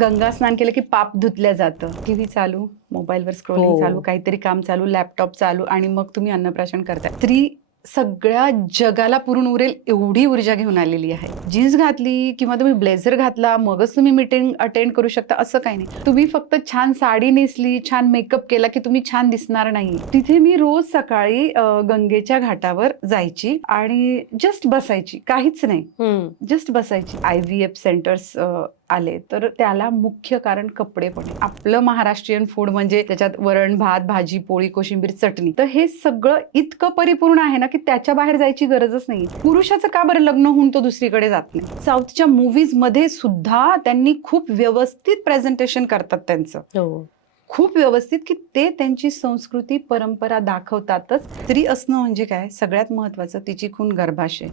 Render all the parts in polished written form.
गंगा स्नान केलं की पाप धुतलं जातं. टीव्ही चालू, मोबाईलवर स्क्रोलिंग चालू, काहीतरी काम चालू, लॅपटॉप चालू आणि मग तुम्ही अन्नप्राशन करताय. स्त्री सगळ्या जगाला पुरून उरेल एवढी ऊर्जा घेऊन आलेली आहे. जीन्स घातली किंवा तुम्ही ब्लेझर घातला मगच तुम्ही मीटिंग अटेंड करू शकता असं काही नाही. तुम्ही फक्त छान साडी नेसली, छान मेकअप केला की तुम्ही छान दिसणार नाही. तिथे मी रोज सकाळी गंगेच्या घाटावर जायची आणि जस्ट बसायची, काहीच नाही, जस्ट बसायची. IVF सेंटर्स आले तर त्याला मुख्य कारण कपडे पण आहे. आपलं महाराष्ट्रीयन फूड म्हणजे त्याच्यात वरण भात भाजी पोळी कोशिंबीर चटणी, तर हे सगळं इतकं परिपूर्ण आहे ना की त्याच्या बाहेर जायची गरजच नाही. पुरुषाचं का बरं लग्न होऊन तो दुसरीकडे जात नाही? साऊथच्या मूव्हीज मध्ये सुद्धा त्यांनी खूप व्यवस्थित प्रेझेंटेशन करतात त्यांचं, खूप व्यवस्थित, की ते त्यांची संस्कृती परंपरा दाखवतातच. स्त्री असणं म्हणजे काय, सगळ्यात महत्वाचं तिची खून गर्भाशय.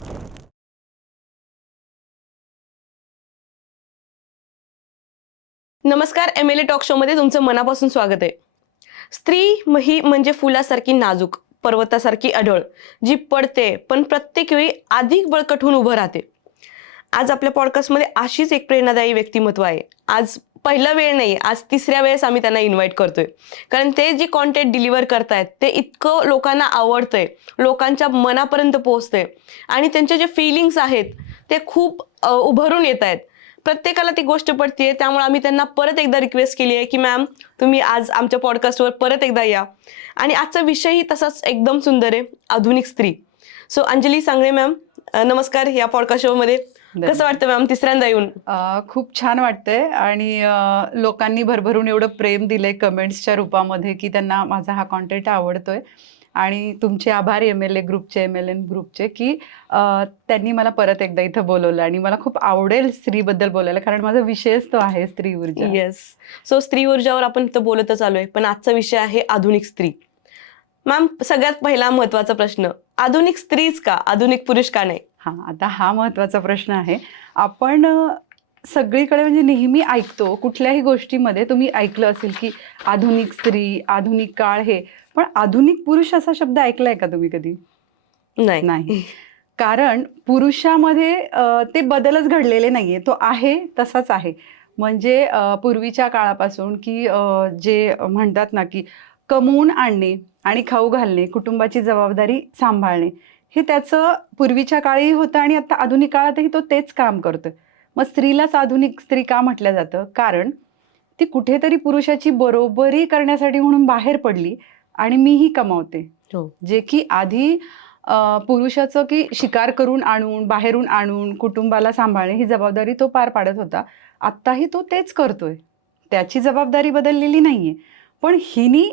नमस्कार, MLA टॉक शो मध्ये तुमचं मनापासून स्वागत आहे. स्त्री ही म्हणजे फुलासारखी नाजूक, पर्वतासारखी अढळ, जी पडते पण प्रत्येक वेळी अधिक बळकट होऊन उभं राहते. आज आपल्या पॉडकास्टमध्ये अशीच एक प्रेरणादायी व्यक्तिमत्व आहे. आज पहिला वेळ नाही, आज तिसऱ्या वेळेस आम्ही त्यांना इन्व्हाइट करतोय, कारण ते जे कॉन्टेंट डिलिव्हर करतायत ते इतकं लोकांना आवडतंय, लोकांच्या मनापर्यंत पोहोचतंय आणि त्यांचे जे फिलिंग्स आहेत ते खूप उभरून येत आहेत. प्रत्येकाला ती गोष्ट पडतीये. त्यामुळे आम्ही त्यांना परत एकदा रिक्वेस्ट केली आहे की मॅम, तुम्ही आज आमच्या पॉडकास्टवर परत एकदा या. आणि आजचा विषयही तसाच एकदम सुंदर आहे, आधुनिक स्त्री. सो अंजली सांगळे मॅम, नमस्कार या पॉडकास्ट शो मध्ये. कसं वाटतं मॅम तिसऱ्यांदा येऊन? खूप छान वाटतंय आणि लोकांनी भरभरून एवढं प्रेम दिलंय कमेंट्सच्या रूपामध्ये की त्यांना माझा हा कॉन्टेंट आवडतोय. आणि तुमचे आभार MLA ग्रुपचे, MLN ग्रुपचे, की त्यांनी मला परत एकदा इथं बोलवलं आणि मला खूप आवडेल स्त्रीबद्दल बोलायला, कारण माझा विषयच तो आहे स्त्री ऊर्जा. येस. सो स्त्री ऊर्जावर आपण इथं बोलतच आलोय, पण आजचा विषय आहे आधुनिक स्त्री. मॅम, सगळ्यात पहिला महत्वाचा प्रश्न, आधुनिक स्त्रीच का, आधुनिक पुरुष का नाही? आता हा महत्वाचा प्रश्न आहे. आपण सगळीकडे म्हणजे नेहमी ऐकतो, कुठल्याही गोष्टीमध्ये तुम्ही ऐकलं असेल की आधुनिक स्त्री, आधुनिक काळ, हे पण आधुनिक पुरुष असा शब्द ऐकलाय का तुम्ही कधी? नाही. कारण पुरुषामध्ये ते बदलच घडलेले नाहीये, तो आहे तसाच आहे. म्हणजे पूर्वीच्या काळापासून की जे म्हणतात ना की कमवून आणणे आणि खाऊ घालणे, कुटुंबाची जबाबदारी सांभाळणे, हे त्याचं पूर्वीच्या काळी होतं आणि आता आधुनिक काळातही तो तेच काम करतोय. मग स्त्रीलाच आधुनिक स्त्री का म्हटलं जातं? कारण ती कुठेतरी पुरुषाची बरोबरी करण्यासाठी म्हणून बाहेर पडली आणि मीही कमावते. जे की आधी पुरुषाचं की शिकार करून आणून, बाहेरून आणून कुटुंबाला सांभाळणे ही जबाबदारी तो पार पाडत होता. आत्ताही तो तेच करतोय. त्याची जबाबदारी बदललेली नाहीये, पण हिनी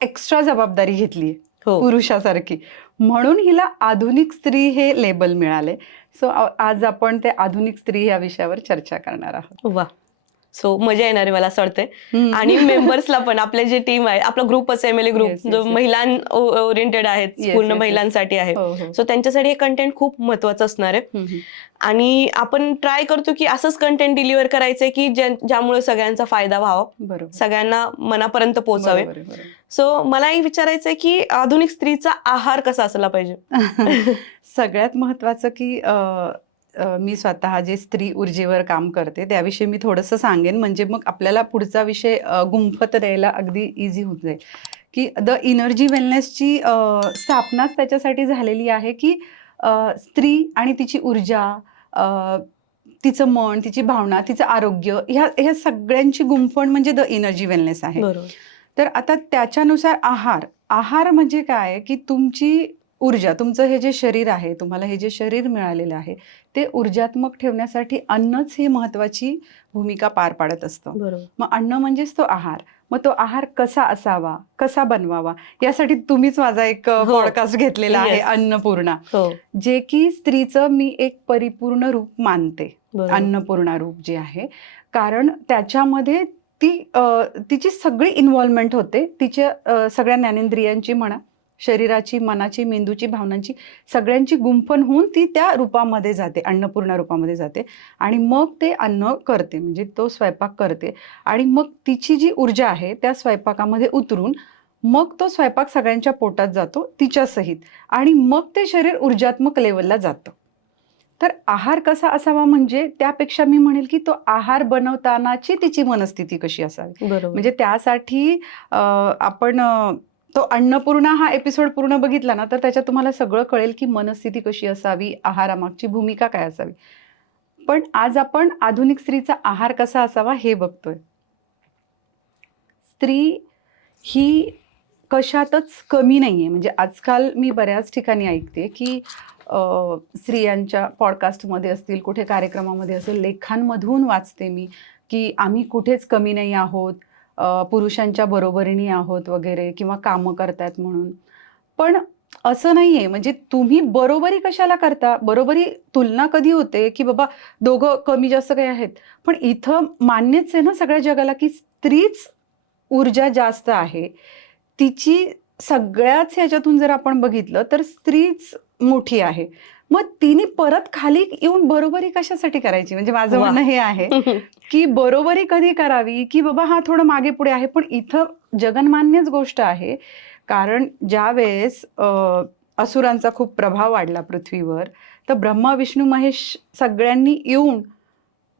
एक्स्ट्रा जबाबदारी घेतलीये पुरुषासारखी, म्हणून हिला आधुनिक स्त्री हे लेबल मिळाले. सो आज आपण ते आधुनिक स्त्री या विषयावर चर्चा करणार आहोत. वा, सो मजा येणार आहे मला असं वाटतंय. आणि मेंबर्सला पण, आपले जे टीम आहे, आपला ग्रुपच MLA ग्रुप जो महिलां ओरिएंटेड आहे, पूर्ण महिलांसाठी आहे, सो त्यांच्यासाठी हे कंटेंट खूप महत्वाचं असणार आहे. आणि आपण ट्राय करतो की असंच कंटेंट डिलिव्हर करायचंय की ज्यामुळे सगळ्यांचा फायदा व्हावा, सगळ्यांना मनापर्यंत पोहोचावे. सो मलाही विचारायचंय की आधुनिक स्त्रीचा आहार कसा असला पाहिजे? सगळ्यात महत्वाचं की मी स्वतः जे स्त्री ऊर्जेवर काम करते त्याविषयी मी थोडंसं सांगेन, म्हणजे मग आपल्याला पुढचा विषय गुंफत द्यायला अगदी इझी होऊन जाईल. की द इनर्जी वेलनेसची स्थापनाच त्याच्यासाठी झालेली आहे की स्त्री आणि तिची ऊर्जा, तिचं मन, तिची भावना, तिचं आरोग्य, ह्या सगळ्यांची गुंफण म्हणजे द इनर्जी वेलनेस आहे. तर आता त्याच्यानुसार आहार म्हणजे काय की तुमची ऊर्जा, तुमचं हे जे शरीर आहे, तुम्हाला हे जे शरीर मिळालेलं आहे ते ऊर्जात्मक ठेवण्यासाठी अन्नच ही महत्वाची भूमिका पार पाडत असतं. मग अन्न म्हणजेच तो आहार. मग तो आहार कसा असावा, कसा बनवावा, यासाठी तुम्हीच माझा एक पॉडकास्ट घेतलेला आहे, अन्नपूर्णा, जे की स्त्रीचं मी एक परिपूर्ण रूप मानते, अन्नपूर्णा रूप जे आहे. कारण त्याच्यामध्ये तिची सगळी इन्व्हॉल्वमेंट होते, तिच्या सगळ्या ज्ञानेंद्रियांची म्हणा, शरीराची, मनाची, मेंदूची, भावनांची, सगळ्यांची गुंफण होऊन ती त्या रूपामध्ये जाते, अन्नपूर्णा रूपामध्ये जाते. आणि मग ते अन्न करते, म्हणजे तो स्वयंपाक करते. आणि मग तिची जी ऊर्जा आहे त्या स्वयंपाकामध्ये उतरून मग तो स्वयंपाक सगळ्यांच्या पोटात जातो तिच्यासहित, आणि मग ते शरीर ऊर्जात्मक लेवलला जातं. तर आहार कसा असावा म्हणजे त्यापेक्षा मी म्हणेल की तो आहार बनवतानाची तिची मनस्थिती कशी असावी. बरोबर. म्हणजे त्यासाठी आपण तो अन्नपूर्णा हा एपिसोड पूर्ण बघितला ना तर त्याच्यात तुम्हाला सगळं कळेल की मनस्थिती कशी असावी, आहारामागची भूमिका काय असावी. पण आज आपण आधुनिक स्त्रीचा आहार कसा असावा हे बघतोय. स्त्री ही कशातच कमी नाहीये. म्हणजे आजकाल मी बऱ्याच ठिकाणी ऐकते की स्त्रियांच्या पॉडकास्टमध्ये असतील, कुठे कार्यक्रमामध्ये असेल, लेखांमधून वाचते मी की आम्ही कुठेच कमी नाही आहोत, पुरुषांच्या बरोबरीने आहोत वगैरे किंवा कामं करतायत म्हणून. पण असं नाहीये. म्हणजे तुम्ही बरोबरी कशाला करता? बरोबरी तुलना कधी होते की बाबा दोघं कमी जास्त काही आहेत. पण इथं मान्यच आहे ना सगळ्या जगाला की स्त्रीच ऊर्जा जास्त आहे. तिची सगळ्याच ह्याच्यातून जर आपण बघितलं तर स्त्रीच मोठी आहे. मग तिने परत खाली येऊन बरोबरी कशासाठी करायची? म्हणजे माझं वाह! म्हणणं हे आहे की बरोबरी कधी करावी की बाबा हा थोडं मागे-पुढे आहे. पण इथं जगन्मान्यच गोष्ट आहे. कारण ज्यावेळेस असुरांचा खूप प्रभाव वाढला पृथ्वीवर, तर ब्रह्मा, विष्णू, महेश सगळ्यांनी येऊन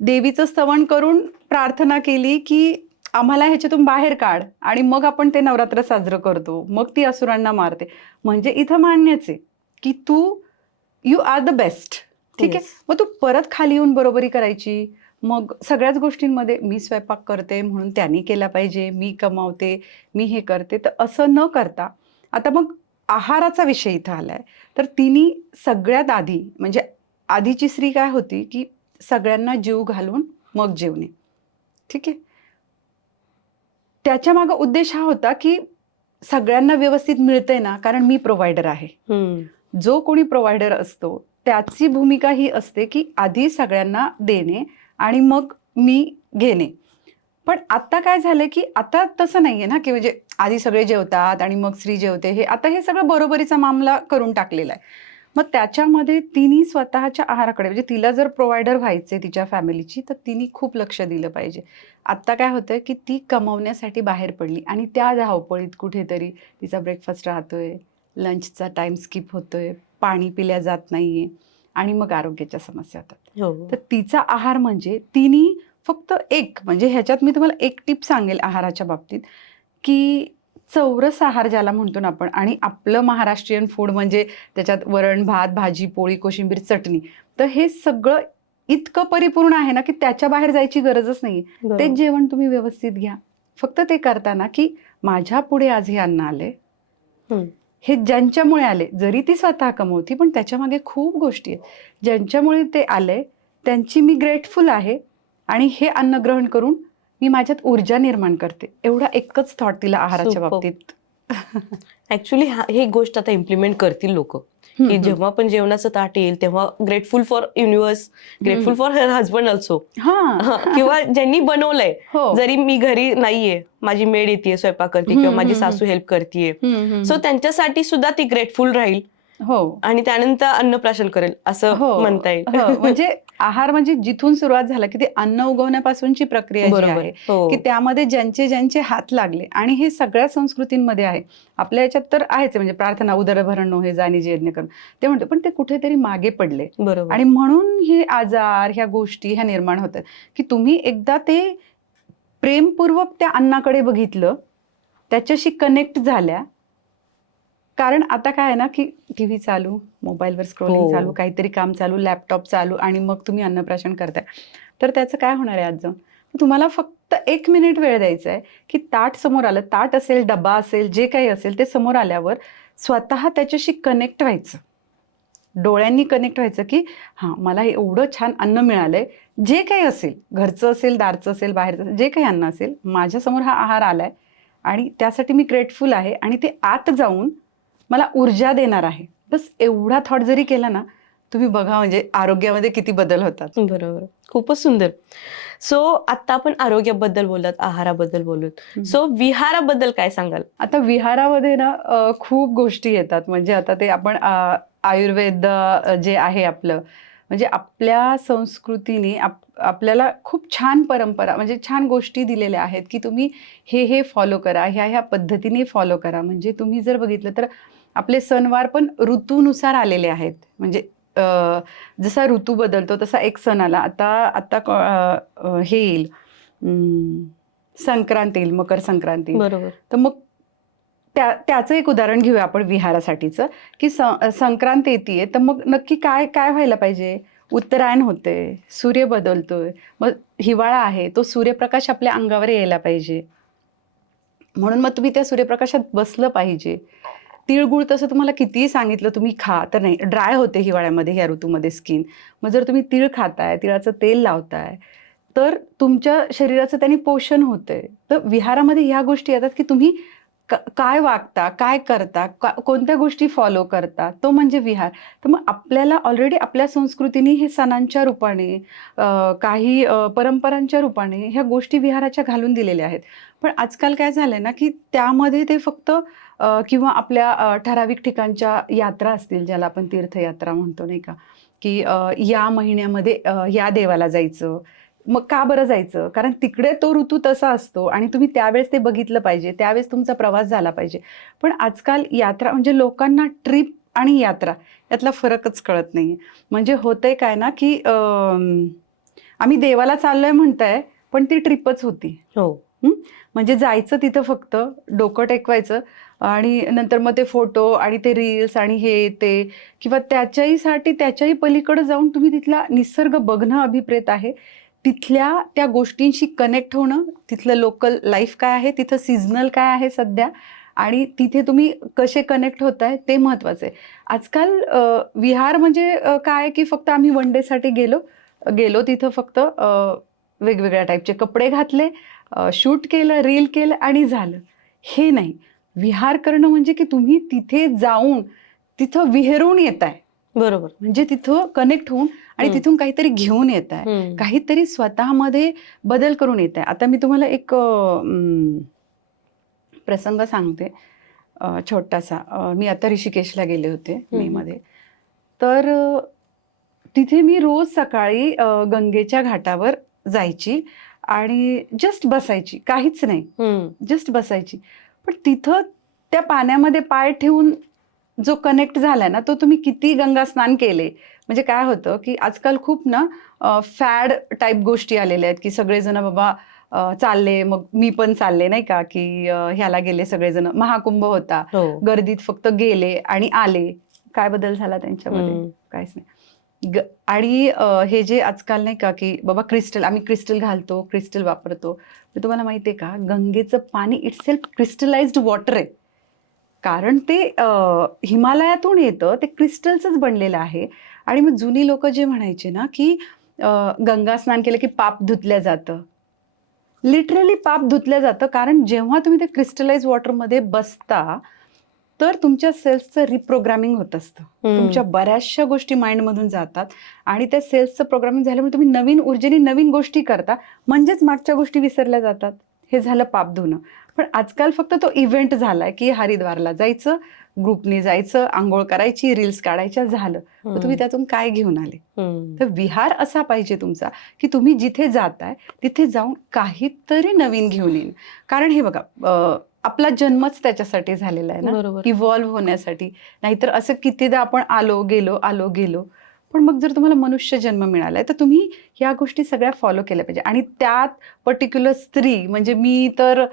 देवीचं स्तवन करून प्रार्थना केली की आम्हाला ह्याच्यातून बाहेर काढ आणि मग आपण ते नवरात्र साजरं करतो. मग ती असुरांना मारते. म्हणजे इथं मान्यच आहे की यू आर द बेस्ट. ठीक आहे. येस. मग तू परत खाली येऊन बरोबरी करायची. मग सगळ्याच गोष्टींमध्ये मी स्वयंपाक करते म्हणून त्यांनी केला पाहिजे, मी कमावते, मी हे करते. तर असं न करता आता मग आहाराचा विषय इथं आलाय. तर तिने सगळ्यात आधी म्हणजे आधीची स्त्री काय होती की सगळ्यांना जीव घालून मग जेवणे. ठीक आहे. त्याच्यामागे उद्देश हा होता की सगळ्यांना व्यवस्थित मिळतंय ना कारण मी प्रोव्हायडर आहे. जो कोणी प्रोव्हायडर असतो त्याची भूमिका ही असते की आधी सगळ्यांना देणे आणि मग मी घेणे. पण आता काय झालंय की आता तसं नाहीये ना की म्हणजे आधी सगळे जेवतात आणि मग स्त्री जेवते. आता हे सगळं बरोबरीचा मामला करून टाकलेला आहे. मग त्याच्यामध्ये तिने स्वतःच्या आहाराकडे म्हणजे तिला जर प्रोव्हायडर व्हायचे तिच्या फॅमिलीची तर तिने खूप लक्ष दिलं पाहिजे. आता काय होतंय की ती कमवण्यासाठी बाहेर पडली आणि त्या धावपळीत कुठेतरी तिचा ब्रेकफास्ट राहतोय, लंचचा टाइम स्किप होतोय, पाणी पिल्या जात नाहीये आणि मग आरोग्याच्या समस्या होतात. हो. तर तिचा आहार म्हणजे तिने फक्त एक म्हणजे ह्याच्यात मी तुम्हाला एक टिप सांगेल आहाराच्या बाबतीत की चौरस आहार ज्याला म्हणतो ना आपण आणि आपलं महाराष्ट्रीयन फूड म्हणजे त्याच्यात वरण, भात, भाजी, पोळी, कोशिंबीर, चटणी. तर हे सगळं इतकं परिपूर्ण आहे ना की त्याच्या बाहेर जायची गरजच नाहीये. तेच बरोबर. जेवण तुम्ही व्यवस्थित घ्या. फक्त ते करताना की माझ्या पुढे आज हे अन्न आले, हं. हे ज्यांच्यामुळे आले, जरी ती स्वतः कमवती पण त्याच्यामागे खूप गोष्टी आहेत. ज्यांच्यामुळे ते आले त्यांची मी ग्रेटफुल आहे आणि हे अन्न ग्रहण करून मी माझ्यात ऊर्जा निर्माण करते. एवढा एकच थॉट तिला आहाराच्या सुपर्ब. बाबतीत. ऍक्च्युली ही गोष्ट आता इम्प्लिमेंट करतील लोक हं, की हं. जेव्हा पण जेवणाचं ताट येईल तेव्हा grateful for universe, grateful for her husband also, हां. किंवा ज्यांनी बनवलंय. हो. जरी मी घरी नाहीये, माझी मेड येते स्वयंपाक करते हं, किंवा माझी हं, हं. सासू हेल्प करते, हं, हं, सो हं. त्यांच्यासाठी सुद्धा ती ग्रेटफुल राहील हो. आणि त्यानंतर अन्नप्राशन करेल असं हो, म्हणता येईल. हो. म्हणजे आहार म्हणजे जिथून सुरुवात झाला, की ते अन्न उगवण्यापासूनची प्रक्रिया जी बरोबर. आहे, हो. की त्यामध्ये ज्यांचे हात लागले आणि हे सगळ्या संस्कृतींमध्ये आहे. आपल्या ह्याच्यात तर आहेच आहे म्हणजे प्रार्थना उदरभरण हे जाणी जे यज्ञ करून ते म्हणतो. पण ते कुठेतरी मागे पडले बरोबर. आणि म्हणून हे आजार, ह्या गोष्टी ह्या निर्माण होतात, की तुम्ही एकदा ते प्रेमपूर्वक त्या अन्नाकडे बघितलं, त्याच्याशी कनेक्ट झाल्या. कारण आता काय आहे ना, की टीव्ही चालू, मोबाईलवर स्क्रोलिंग चालू, हो. काहीतरी काम चालू, लॅपटॉप चालू आणि मग तुम्ही अन्नप्राशन करताय. तर त्याचं काय होणार आहे आज जाऊन? तुम्हाला फक्त 1 मिनिट वेळ द्यायचा आहे, की ताट समोर आलं, ताट असेल, डब्बा असेल, जे काही असेल ते समोर आल्यावर स्वतः त्याच्याशी कनेक्ट व्हायचं. डोळ्यांनी कनेक्ट व्हायचं, की हां, मला हे एवढं छान अन्न मिळालंय. जे काही असेल, घरचं असेल, दारचं असेल, बाहेरचं असेल, जे काही अन्न असेल, माझ्यासमोर हा आहार आलाय आणि त्यासाठी मी ग्रेटफुल आहे आणि ते आत जाऊन मला ऊर्जा देणार आहे. बस एवढा थॉट जरी केला ना, तुम्ही बघा म्हणजे आरोग्यामध्ये किती बदल होतात. बरोबर. खूपच सुंदर. सो आता आपण आरोग्याबद्दल बोलत, आहाराबद्दल बोलत. हं. सो विहाराबद्दल काय सांगाल? आता विहारामध्ये ना खूप गोष्टी येतात. म्हणजे आता ते आपण आयुर्वेद जे आहे आपलं, म्हणजे आपल्या संस्कृतीने आपल्याला खूप छान परंपरा म्हणजे छान गोष्टी दिलेल्या आहेत, की तुम्ही हे फॉलो करा, ह्या पद्धतीने फॉलो करा. म्हणजे तुम्ही जर बघितलं तर आपले सणवार पण ऋतूनुसार आलेले आहेत. म्हणजे जसा ऋतू बदलतो तसा एक सण आला. आता आता हे येईल, संक्रांत येईल, मकर संक्रांत येईल. बरोबर. तर मग त्याचं एक उदाहरण घेऊया आपण विहारासाठीचं, की संक्रांत येतेय तर मग नक्की काय काय व्हायला पाहिजे? उत्तरायण होते, सूर्य बदलतोय, मग हिवाळा आहे, तो सूर्यप्रकाश आपल्या अंगावर यायला पाहिजे. म्हणून मग तुम्ही त्या सूर्यप्रकाशात बसलं पाहिजे. तिळगुळ तसं तुम्हाला कितीही सांगितलं तुम्ही खा तर नाही, ड्राय होते हिवाळ्यामध्ये, ह्या ऋतूमध्ये स्किन. मग जर तुम्ही तीळ खाताय, तिळाचं तेल लावताय, तर तुमच्या शरीराचं त्यांनी पोषण होतंय. तर विहारामध्ये ह्या गोष्टी येतात, की तुम्ही काय वागता, काय करता, कोणत्या गोष्टी फॉलो करता, तो म्हणजे विहार. तर मग आपल्याला ऑलरेडी आपल्या संस्कृतीने हे सणांच्या रूपाने, काही परंपरांच्या रूपाने ह्या गोष्टी विहाराच्या घालून दिलेल्या आहेत. पण आजकाल काय झालंय ना, की त्यामध्ये ते फक्त किंवा आपल्या ठराविक ठिकाणच्या यात्रा असतील, ज्याला आपण तीर्थयात्रा म्हणतो नाही का, की या महिन्यामध्ये या देवाला जायचं. मग का बरं जायचं? कारण तिकडे तो ऋतू तसा असतो आणि तुम्ही त्यावेळेस ते बघितलं पाहिजे, त्यावेळेस तुमचा प्रवास झाला पाहिजे. पण आजकाल यात्रा म्हणजे लोकांना ट्रिप आणि यात्रा यातला फरकच कळत नाहीये. म्हणजे होतंय काय ना, की आम्ही देवाला चाललोय म्हणताय, पण ती ट्रिपच होती. हो. म्हणजे जायचं तिथं फक्त, डोकं टेकवायचं आणि नंतर मग ते फोटो आणि ते रील्स आणि हे ते, किंवा त्याच्याही पलीकडे जाऊन तुम्ही तिथला निसर्ग बघणं अभिप्रेत आहे. तिथल्या त्या गोष्टींशी कनेक्ट होणं, तिथलं लोकल लाईफ काय आहे, तिथं सीझनल काय आहे सध्या आणि तिथे तुम्ही कसे कनेक्ट होताय ते महत्वाचं आहे. आजकाल विहार म्हणजे काय, की फक्त आम्ही वन डेसाठी गेलो तिथं फक्त वेगवेगळ्या टाईपचे कपडे घातले, शूट केलं, रील केलं आणि झालं. हे नाही. विहार करणं म्हणजे की तुम्ही तिथे जाऊन तिथं विहेरून येताय. बरोबर. म्हणजे तिथं कनेक्ट होऊन आणि तिथून काहीतरी घेऊन येताय. काहीतरी स्वतःमध्ये बदल करून येताय. आता मी तुम्हाला एक प्रसंग सांगते छोटासा. मी आता ऋषिकेशला गेले होते मेमध्ये. तर तिथे मी रोज सकाळी गंगेच्या घाटावर जायची आणि जस्ट बसायची, काहीच नाही, जस्ट बसायची. पण तिथं त्या पाण्यामध्ये पाय ठेवून जो कनेक्ट झालाय ना, तो तुम्ही किती गंगा स्नान केले. म्हणजे काय होतं, की आजकाल खूप ना फॅड टाईप गोष्टी आलेल्या आहेत, की सगळेजण बाबा चालले, मग मी पण चालले नाही का, की ह्याला गेले सगळेजण. महाकुंभ होता, गर्दीत फक्त गेले आणि आले. काय बदल झाला त्यांच्यामध्ये? काहीच नाही. आणि हे जे आजकाल नाही का, की बाबा क्रिस्टल, आम्ही क्रिस्टल घालतो, क्रिस्टल वापरतो. तर तुम्हाला माहिती आहे का, गंगेचं पाणी इटसेल्फ क्रिस्टलाइज्ड वॉटर आहे. कारण ते हिमालयातून येतं, ते क्रिस्टलचंच बनलेलं आहे. आणि मग जुनी लोक जे म्हणायचे ना, की गंगा स्नान केलं की पाप धुतलं जातं. लिटरली पाप धुतलं जातं. कारण जेव्हा तुम्ही ते क्रिस्टलाइज वॉटरमध्ये बसता, तर तुमच्या सेल्सचं रिप्रोग्रामिंग होत असतं. तुमच्या बऱ्याचशा गोष्टी माइंडमधून जातात आणि त्या सेल्सचं प्रोग्रामिंग झाल्यामुळे तुम्ही नवीन ऊर्जेने नवीन गोष्टी करता, म्हणजेच मागच्या गोष्टी विसरल्या जातात. हे झालं पाप धुणं. पण आजकाल फक्त तो इव्हेंट झालाय, की हरिद्वारला जायचं, ग्रुपने जायचं, आंघोळ करायची, रील्स काढायच्या, झालं. तर तुम्ही त्यातून काय घेऊन आले? तर विहार असा पाहिजे तुमचा, की तुम्ही जिथे जाताय तिथे जाऊन काहीतरी नवीन घेऊन येईन. कारण हे बघा, आपला जन्मच त्याच्यासाठी झालेला आहे ना, इव्हॉल्व्ह होण्यासाठी. नाहीतर असं कितीदा आपण आलो गेलो. पण मग जर तुम्हाला मनुष्य जन्म मिळालाय, तर तुम्ही ह्या गोष्टी सगळ्या फॉलो केल्या पाहिजे. आणि त्यात पर्टिक्युलर स्त्री म्हणजे मी तर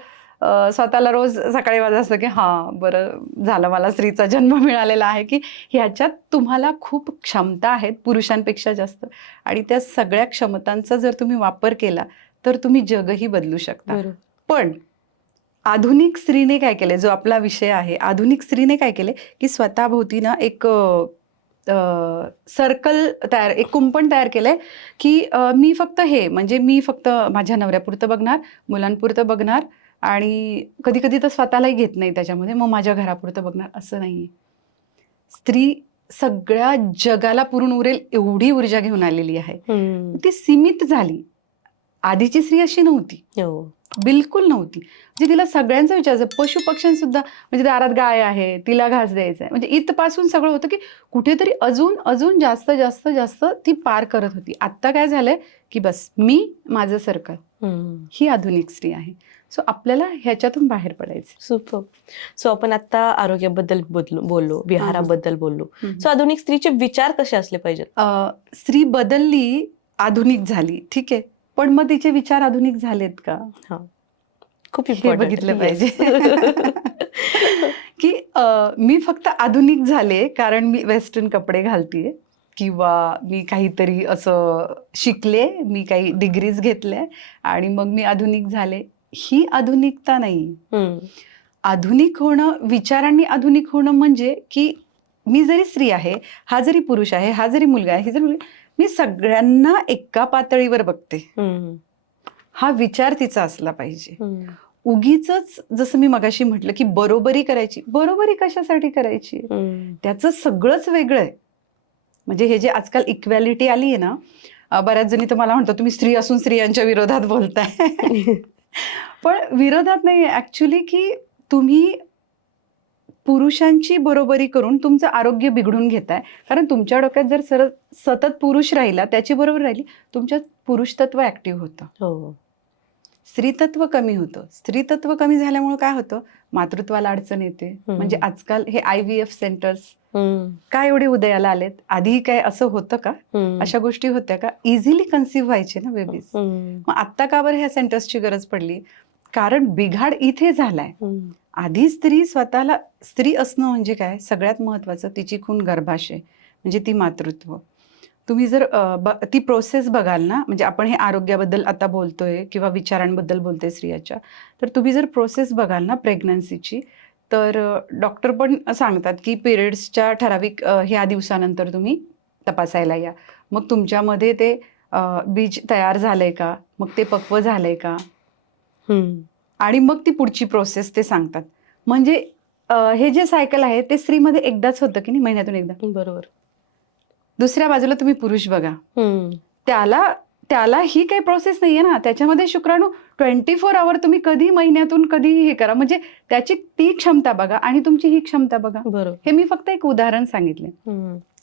स्वतःला रोज सकाळी माझं असतं, की हां, बरं झालं मला स्त्रीचा जन्म मिळालेला आहे, की ह्याच्यात तुम्हाला खूप क्षमता आहेत पुरुषांपेक्षा जास्त. आणि त्या सगळ्या क्षमतांचा जर तुम्ही वापर केला, तर तुम्ही जगही बदलू शकता. पण आधुनिक स्त्रीने काय केलंय, जो आपला विषय आहे, आधुनिक स्त्रीने काय केलंय, की स्वतःभोवती ना एक सर्कल तयार, एक कुंपण तयार केलंय, की मी फक्त म्हणजे मी फक्त माझ्या नवऱ्यापुरतं बघणार, मुलांपुरतं बघणार आणि कधी-कधी तर स्वतःलाही घेत नाही त्याच्यामध्ये, मग माझ्या घरापुरतं बघणार, असं नाहीये. स्त्री सगळ्या जगाला पुरून उरेल एवढी ऊर्जा घेऊन आलेली आहे. ती सीमित झाली. आधीची स्त्री अशी नव्हती, हो. बिलकुल नव्हती. म्हणजे तिला सगळ्यांचं विचारायचं, पशु पक्ष्यांसुद्धा, म्हणजे दारात गाय आहे, तिला घास द्यायचा आहे, म्हणजे इथपासून सगळं होतं, की कुठेतरी अजून अजून जास्त जास्त जास्त ती पार करत होती. आत्ता काय झालंय, की बस मी, माझं सर्कल, ही आधुनिक स्त्री आहे. सो आपल्याला ह्याच्यातून बाहेर पडायचं. सुपर. सो आपण आता आरोग्याबद्दल बोललो, विहाराबद्दल बोललो. सो आधुनिक स्त्रीचे विचार कसे असले पाहिजेत? स्त्री बदलली, आधुनिक झाली, ठीक आहे, पण मग तिचे विचार आधुनिक झालेत का, हा, खूप हे इम्पॉर्टंट. बघितलं पाहिजे. की मी फक्त आधुनिक झाले कारण मी वेस्टर्न कपडे घालतीये, किंवा मी काहीतरी असं शिकले, मी काही डिग्रीज घेतल्या आणि मग मी आधुनिक झाले, ही आधुनिकता नाही. आधुनिक होणं, विचारांनी आधुनिक होणं म्हणजे की मी जरी स्त्री आहे, हा जरी पुरुष आहे, हा जरी मुलगा आहे, ही जरी मुलगी, मी सगळ्यांना एका पातळीवर बघते. हा विचार तिचा असला पाहिजे. उगीचच जसं मी मगाशी म्हटलं की बरोबरी करायची, बरोबरी कशासाठी करायची, त्याचं सगळंच वेगळं आहे. म्हणजे हे जे आजकाल इक्वॅलिटी आली आहे ना, बऱ्याच जणी तर मला म्हणतात तुम्ही स्त्री असून स्त्रियांच्या विरोधात बोलताय. पण विरोधात नाही, ऍक्च्युली की तुम्ही पुरुषांची बरोबरी करून तुमचं आरोग्य बिघडून घेताय. कारण तुमच्या डोक्यात जर सतत पुरुष राहिला, त्याची बरोबर राहिली, तुमच्यात पुरुष तत्व ऍक्टिव्ह होतं, हो. स्त्रीतत्व कमी होतं. स्त्रीतत्व कमी झाल्यामुळे काय होतं, मातृत्वाला अडचण येते. म्हणजे आजकाल हे IVF सेंटर्स काय एवढे उदयाला आलेत, आधी काय असं होतं का, अशा गोष्टी होत्या का, इझिली कन्सिव्ह व्हायचे ना बेबीज. मग आत्ता का बरं ह्या सेंटर्सची गरज पडली, कारण बिघाड इथे झालाय. आधी स्त्री स्वतःला, स्त्री असणं म्हणजे काय, सगळ्यात महत्वाचं तिची खून गर्भाशय, म्हणजे ती मातृत्व. तुम्ही जर ती प्रोसेस बघाल ना, म्हणजे आपण हे आरोग्याबद्दल आता बोलतोय किंवा विचारांबद्दल बोलतोय स्त्रियाच्या, तर तुम्ही जर प्रोसेस बघाल ना प्रेग्नन्सीची, तर डॉक्टर पण सांगतात की पिरियड्सच्या ठराविक ह्या दिवसानंतर तुम्ही तपासायला या. मग तुमच्यामध्ये ते बीज तयार झालंय का, मग ते पक्व झालंय का, आणि मग ती पुढची प्रोसेस ते सांगतात. म्हणजे हे जे सायकल आहे ते स्त्रीमध्ये एकदाच होतं की नाही, महिन्यातून एकदा. बरोबर. दुसऱ्या बाजूला तुम्ही पुरुष बघा, त्याला ही काही प्रोसेस नाहीये ना, त्याच्यामध्ये शुक्राणू 24 आवर तुम्ही कधी महिन्यातून कधीही हे करा, म्हणजे त्याची ती क्षमता बघा आणि तुमची ही क्षमता बघा. बरोबर. हे मी फक्त एक उदाहरण सांगितले.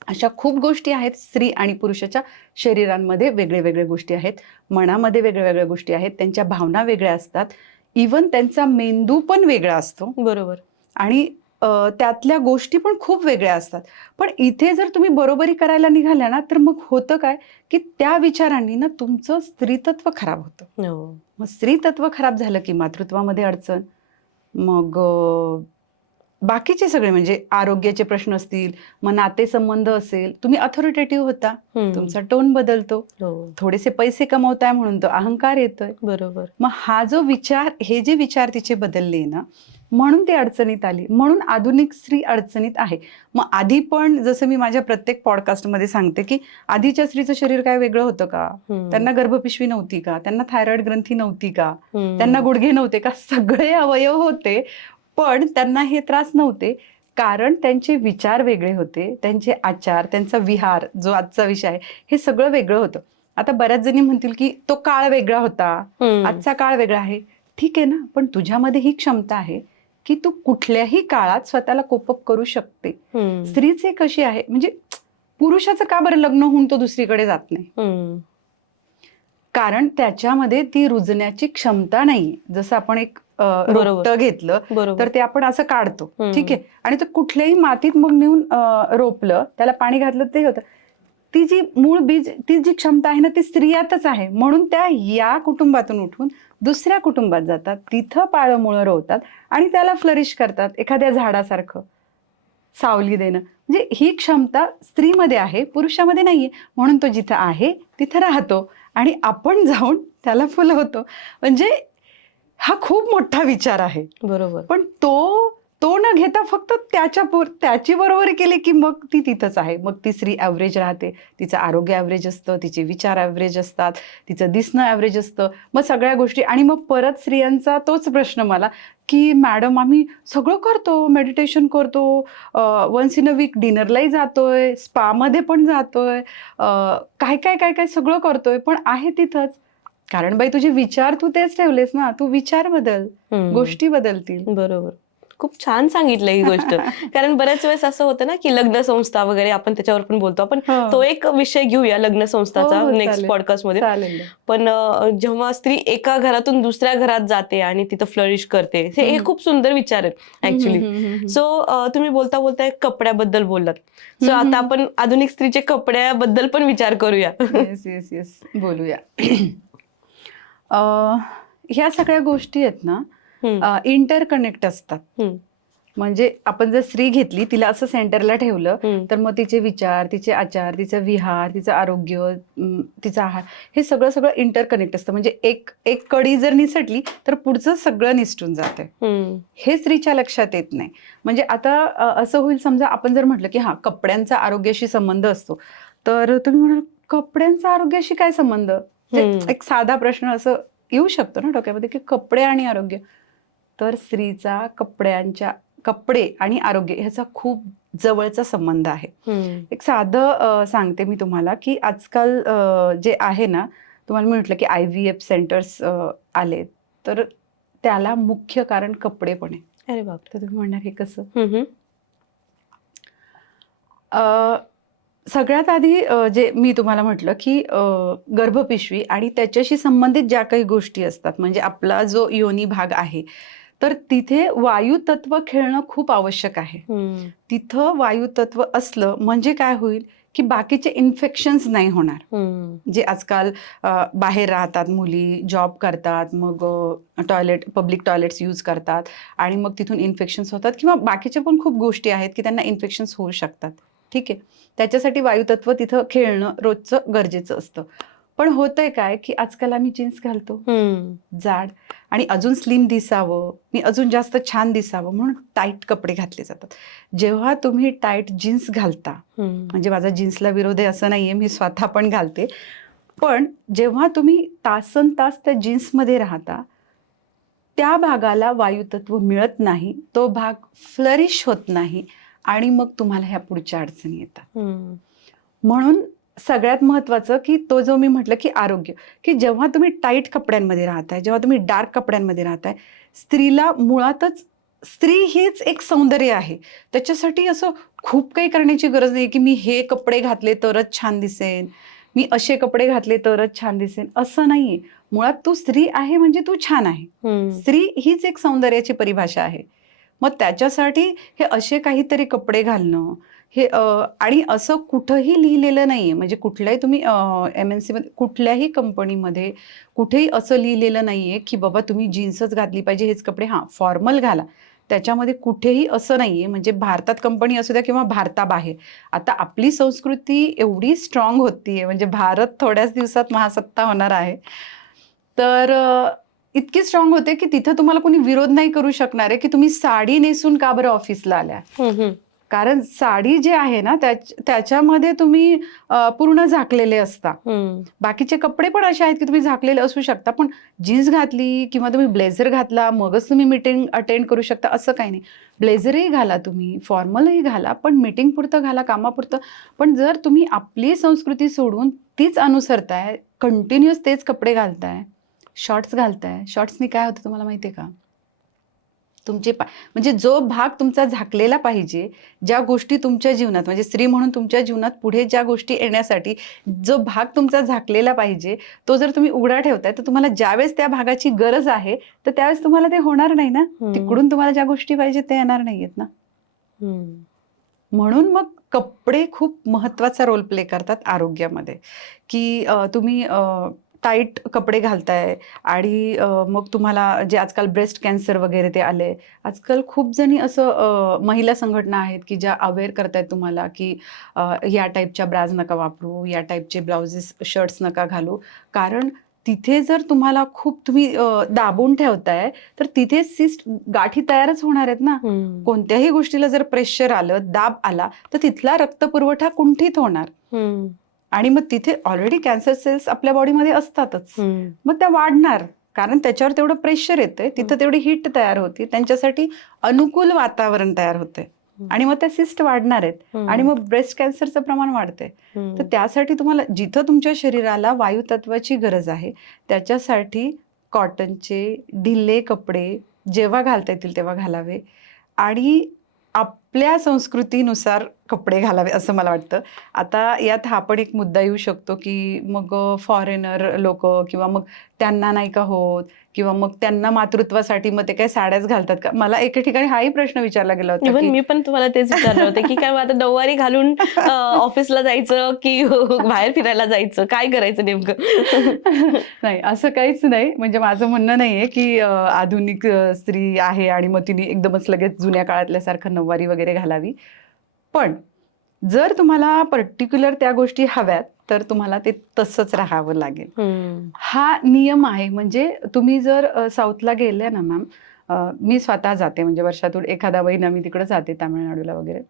अशा खूप गोष्टी आहेत, स्त्री आणि पुरुषाच्या शरीरांमध्ये वेगळे वेगळे गोष्टी आहेत, मनामध्ये वेगळ्या वेगळ्या गोष्टी आहेत, त्यांच्या भावना वेगळ्या असतात, इव्हन त्यांचा मेंदू पण वेगळा असतो. बरोबर. आणि त्यातल्या गोष्टी पण खूप वेगळ्या असतात. पण इथे जर तुम्ही बरोबरी करायला निघाल्या ना, तर मग होतं काय, की त्या विचारांनी ना तुमचं स्त्रीतत्व खराब होतं. मग स्त्रीतत्व खराब झालं की मातृत्वामध्ये अडचण, मग बाकीचे सगळे म्हणजे आरोग्याचे प्रश्न असतील, मग नातेसंबंध असेल, तुम्ही अथॉरिटेटिव्ह होता, तुमचा टोन बदलतो, थोडेसे पैसे कमवताय म्हणून तो अहंकार येतोय. बरोबर. मग हा जो विचार, हे जे विचार तिचे बदलले ना, म्हणून ती अडचणीत आली, म्हणून आधुनिक स्त्री अडचणीत आहे. मग आधी पण जसं मी माझ्या प्रत्येक पॉडकास्टमध्ये सांगते की आधीच्या स्त्रीचं शरीर काय वेगळं होतं का, त्यांना गर्भपिशवी नव्हती का, त्यांना थायरॉइड ग्रंथी नव्हती का, त्यांना गुडघे नव्हते का, सगळे अवयव होते, पण त्यांना हे त्रास नव्हते, कारण त्यांचे विचार वेगळे होते, त्यांचे आचार, त्यांचा विहार, जो आजचा विषय आहे, हे सगळं वेगळं होतं. आता बऱ्याच जणी म्हणतील की तो काळ वेगळा होता, आजचा काळ वेगळा आहे. ठीक आहे ना, पण तुझ्यामध्ये ही क्षमता आहे की तू कुठल्याही काळात स्वतःला कोपअप करू शकते. स्त्रीचे कशी आहे, म्हणजे पुरुषाचं का बरं लग्न होऊन तो दुसरीकडे जात नाही, कारण त्याच्यामध्ये ती रुजण्याची क्षमता नाहीये. जसं आपण एक रोपटं घेतलं तर ते आपण असं काढतो, ठीक आहे, आणि तो कुठल्याही मातीत मग नेऊन रोपलं, त्याला पाणी घातलं, ते होतं. ती जी मूळ बीज, ती जी क्षमता आहे ना, ती स्त्रियातच आहे. म्हणून त्या या कुटुंबातून उठून दुसऱ्या कुटुंबात जातात, तिथं पाळं मुळं रोवतात आणि त्याला फ्लरिश करतात, एखाद्या झाडासारखं सावली देणं. म्हणजे ही क्षमता स्त्रीमध्ये आहे, पुरुषामध्ये नाहीये. म्हणून तो जिथं आहे तिथं राहतो आणि आपण जाऊन त्याला फुलवतो. म्हणजे हा खूप मोठा विचार आहे. बरोबर. पण तो न घेता फक्त त्याची बरोबरी केली की मग ती तिथंच आहे. मग ती स्त्री ॲव्हरेज राहते, तिचं आरोग्य ॲव्हरेज असतं, तिचे विचार ॲव्हरेज असतात, तिचं दिसणं ॲव्हरेज असतं, मग सगळ्या गोष्टी. आणि मग परत स्त्रियांचा तोच प्रश्न मला, की मॅडम आम्ही सगळं करतो, मेडिटेशन करतो, वन्स इन अ वीक डिनरलाही जातोय, स्पामध्ये पण जातोय, काय काय काय काय सगळं करतोय, पण आहे तिथंच. कारण बाई तुझे विचार तू तेच ठेवलेस ना, तू विचार बदल, गोष्टी बदलतील. बरोबर. खूप छान सांगितलं ही गोष्ट. कारण बऱ्याच वेळेस असं होतं ना, की लग्न संस्था वगैरे आपण त्याच्यावर पण बोलतो. आपण तो एक विषय घेऊया लग्न संस्थाचा हो, नेक्स्ट चालेल. पॉडकास्टमध्ये. चालेल. पण जेव्हा स्त्री एका घरातून दुसऱ्या घरात जाते आणि तिथं फ्लरिश करते, हे खूप सुंदर विचार आहेत ऍक्च्युली. सो तुम्ही बोलता बोलता एक कपड्याबद्दल बोललात. सो आता आपण आधुनिक स्त्रीचे कपड्याबद्दल पण विचार करूया. येस बोलूया. ह्या सगळ्या गोष्टी आहेत ना, इंटरकनेक्ट असतात. म्हणजे आपण जर स्त्री घेतली, तिला असं सेंटरला ठेवलं, तर मग तिचे विचार, तिचे आचार, तिचं विहार, तिचं आरोग्य, तिचा आहार, हे सगळं सगळं इंटरकनेक्ट असतं. म्हणजे एक कडी जर निसटली तर पुढचं सगळं निसटून जाते. हे स्त्रीच्या लक्षात येत नाही. म्हणजे आता असं होईल, समजा आपण जर म्हटलं की हा कपड्यांचा आरोग्याशी संबंध असतो, तर तुम्ही म्हणाल कपड्यांचा आरोग्याशी काय संबंध? एक साधा प्रश्न असं येऊ शकतो ना डोक्यामध्ये, की कपडे आणि आरोग्य. तर स्त्रीचा कपडे आणि आरोग्य ह्याचा खूप जवळचा संबंध आहे. एक साधं सांगते मी तुम्हाला, की आजकाल जे आहे ना, तुम्हाला म्हटलं की IVF सेंटर्स आले, तर त्याला मुख्य कारण कपडे पण आहे. अरे बाप. तर तुम्ही म्हणणार हे कसं? सगळ्यात आधी जे मी तुम्हाला म्हटलं, की गर्भपिशवी आणि त्याच्याशी संबंधित ज्या काही गोष्टी असतात, म्हणजे आपला जो योनी भाग आहे, तर तिथे वायुतत्व खेळणं खूप आवश्यक आहे. तिथं वायुतत्व असलं म्हणजे काय होईल, की बाकीचे इन्फेक्शन्स नाही होणार. जे आजकाल बाहेर राहतात मुली, जॉब करतात, मग पब्लिक टॉयलेट्स यूज करतात आणि मग तिथून इन्फेक्शन्स होतात, किंवा बाकीच्या पण खूप गोष्टी आहेत की त्यांना इन्फेक्शन्स होऊ शकतात. ठीक आहे, त्याच्यासाठी वायुतत्व तिथं खेळणं रोजचं गरजेचं असतं. पण होतंय काय, की आजकाल आम्ही जीन्स घालतो जाड, आणि अजून स्लिम दिसावं, मी अजून जास्त छान दिसावं म्हणून टाईट कपडे घातले जातात. जेव्हा तुम्ही टाईट जीन्स घालता, म्हणजे माझा जीन्सला विरोध आहे असं नाहीये, मी स्वतः पण घालते, पण जेव्हा तुम्ही तासनतास त्या जीन्समध्ये राहता, त्या भागाला वायुतत्व मिळत नाही, तो भाग फ्लरिश होत नाही, आणि मग तुम्हाला ह्या पुढच्या अडचणी येतात. म्हणून सगळ्यात महत्वाचं, की तो जो मी म्हटलं की आरोग्य, की जेव्हा तुम्ही टाईट कपड्यांमध्ये राहताय, जेव्हा तुम्ही डार्क कपड्यांमध्ये राहताय, स्त्रीला मुळातच, स्त्री हीच एक सौंदर्य आहे. त्याच्यासाठी असं खूप काही करण्याची गरज नाही, की मी हे कपडे घातले तरच छान दिसेन, मी असे कपडे घातले तरच छान दिसेन, असं नाहीये. मुळात तू स्त्री आहे म्हणजे तू छान आहे. स्त्री हीच एक सौंदर्याची परिभाषा आहे. मग त्याच्यासाठी हे असे काहीतरी कपडे घालणं, हे आणि असं कुठंही लिहिलेलं नाहीये, म्हणजे कुठल्याही तुम्ही MNC मध्ये, कुठल्याही कंपनीमध्ये कुठेही असं लिहिलेलं नाहीये, की बाबा तुम्ही जीन्सच घातली पाहिजे, हेच कपडे, हां फॉर्मल घाला. त्याच्यामध्ये कुठेही असं नाहीये, म्हणजे भारतात कंपनी असू द्या किंवा भारताबाहेर. आता आपली संस्कृती एवढी स्ट्रॉंग होतीये, म्हणजे भारत थोड्याच दिवसात महासत्ता होणार आहे. तर इतकी स्ट्रॉंग होते, की तिथं तुम्हाला कोणी विरोध नाही करू शकणार आहे, की तुम्ही साडी नेसून का बरं ऑफिसला आल्या. कारण साडी जे आहे ना, त्याच्यामध्ये तुम्ही पूर्ण झाकलेले असता. बाकीचे कपडे पण असे आहेत की तुम्ही झाकलेले असू शकता, पण जीन्स घातली किंवा तुम्ही ब्लेझर घातला मगच तुम्ही मीटिंग अटेंड करू शकता असं काही नाही. ब्लेझरही घाला, तुम्ही फॉर्मलही घाला, पण मीटिंग पुरतं घाला, कामापुरतं. पण जर तुम्ही आपली संस्कृती सोडून तीच अनुसरताय, कंटिन्युअस तेच कपडे घालताय, शॉर्ट्स घालताय, शॉर्ट्सनी काय होतं तुम्हाला माहितीये का? तुमचे म्हणजे जो भाग तुमचा झाकलेला पाहिजे, ज्या गोष्टी तुमच्या जीवनात, म्हणजे स्त्री म्हणून तुमच्या जीवनात पुढे ज्या गोष्टी येण्यासाठी जो भाग तुमचा झाकलेला पाहिजे, तो जर तुम्ही उघडा ठेवताय, तर तुम्हाला ज्यावेळेस त्या भागाची गरज आहे, तर त्यावेळेस तुम्हाला ते होणार नाही ना. तिकडून तुम्हाला ज्या गोष्टी पाहिजे ते येणार नाहीयेत ना. म्हणून मग कपडे खूप महत्वाचा रोल प्ले करतात आरोग्यामध्ये, की तुम्ही टाईट कपडे घालताय आणि मग तुम्हाला जे आजकाल ब्रेस्ट कॅन्सर वगैरे ते आले. आजकाल खूप जणी असं महिला संघटना आहेत, की ज्या अवेअर करतायत तुम्हाला, की या टाईपच्या ब्राज नका वापरू, या टाईपचे ब्लाउजेस, शर्ट्स नका घालू. कारण तिथे जर तुम्हाला खूप तुम्ही दाबून ठेवताय, तर तिथे सिस्ट गाठी तयारच होणार आहेत ना. कोणत्याही गोष्टीला जर प्रेशर आलं, दाब आला, तर तिथला रक्तपुरवठा कुंठित होणार. आणि मग तिथे ऑलरेडी कॅन्सर सेल्स आपल्या बॉडीमध्ये असतातच. मग त्या वाढणार, कारण त्याच्यावर तेवढं प्रेशर येतंय, तिथं तेवढी हीट तयार होती, त्यांच्यासाठी अनुकूल वातावरण तयार होतंय. आणि मग त्या सिस्ट वाढणार आहेत आणि मग ब्रेस्ट कॅन्सरचं प्रमाण वाढतंय. तर त्यासाठी तुम्हाला जिथं तुमच्या शरीराला वायू तत्वाची गरज आहे त्याच्यासाठी कॉटनचे ढिले कपडे जेव्हा घालता येतील तेव्हा घालावे आणि आपल्या संस्कृतीनुसार कपडे घालावे असं मला वाटतं. आता यात हा पण एक मुद्दा येऊ शकतो की मग फॉरेनर लोक किंवा मग त्यांना नाही का होत किंवा मग त्यांना मातृत्वासाठी मग ते काय साड्याच घालतात का? मला एके ठिकाणी हाही प्रश्न विचारला गेला होता इव्हन की मी पण तुम्हाला तेच विचारलं होतं की काय मग आता नऊवारी घालून ऑफिसला जायचं की बाहेर फिरायला जायचं, काय करायचं नेमकं? नाही असं काहीच नाही. म्हणजे माझं म्हणणं नाहीये की आधुनिक स्त्री आहे आणि मग तिने एकदमच लगेच जुन्या काळातल्यासारखं नऊवारी वगैरे घालावी. पण जर तुम्हाला पर्टिक्युलर त्या गोष्टी हव्यात तर तुम्हाला ते तसंच राहावं लागेल. हा नियम आहे. म्हणजे तुम्ही जर साऊथला गेल्या ना मॅम, मी स्वतः जाते म्हणजे वर्षातून एखादा महिना मी तिकडे जाते तामिळनाडूला वगैरे.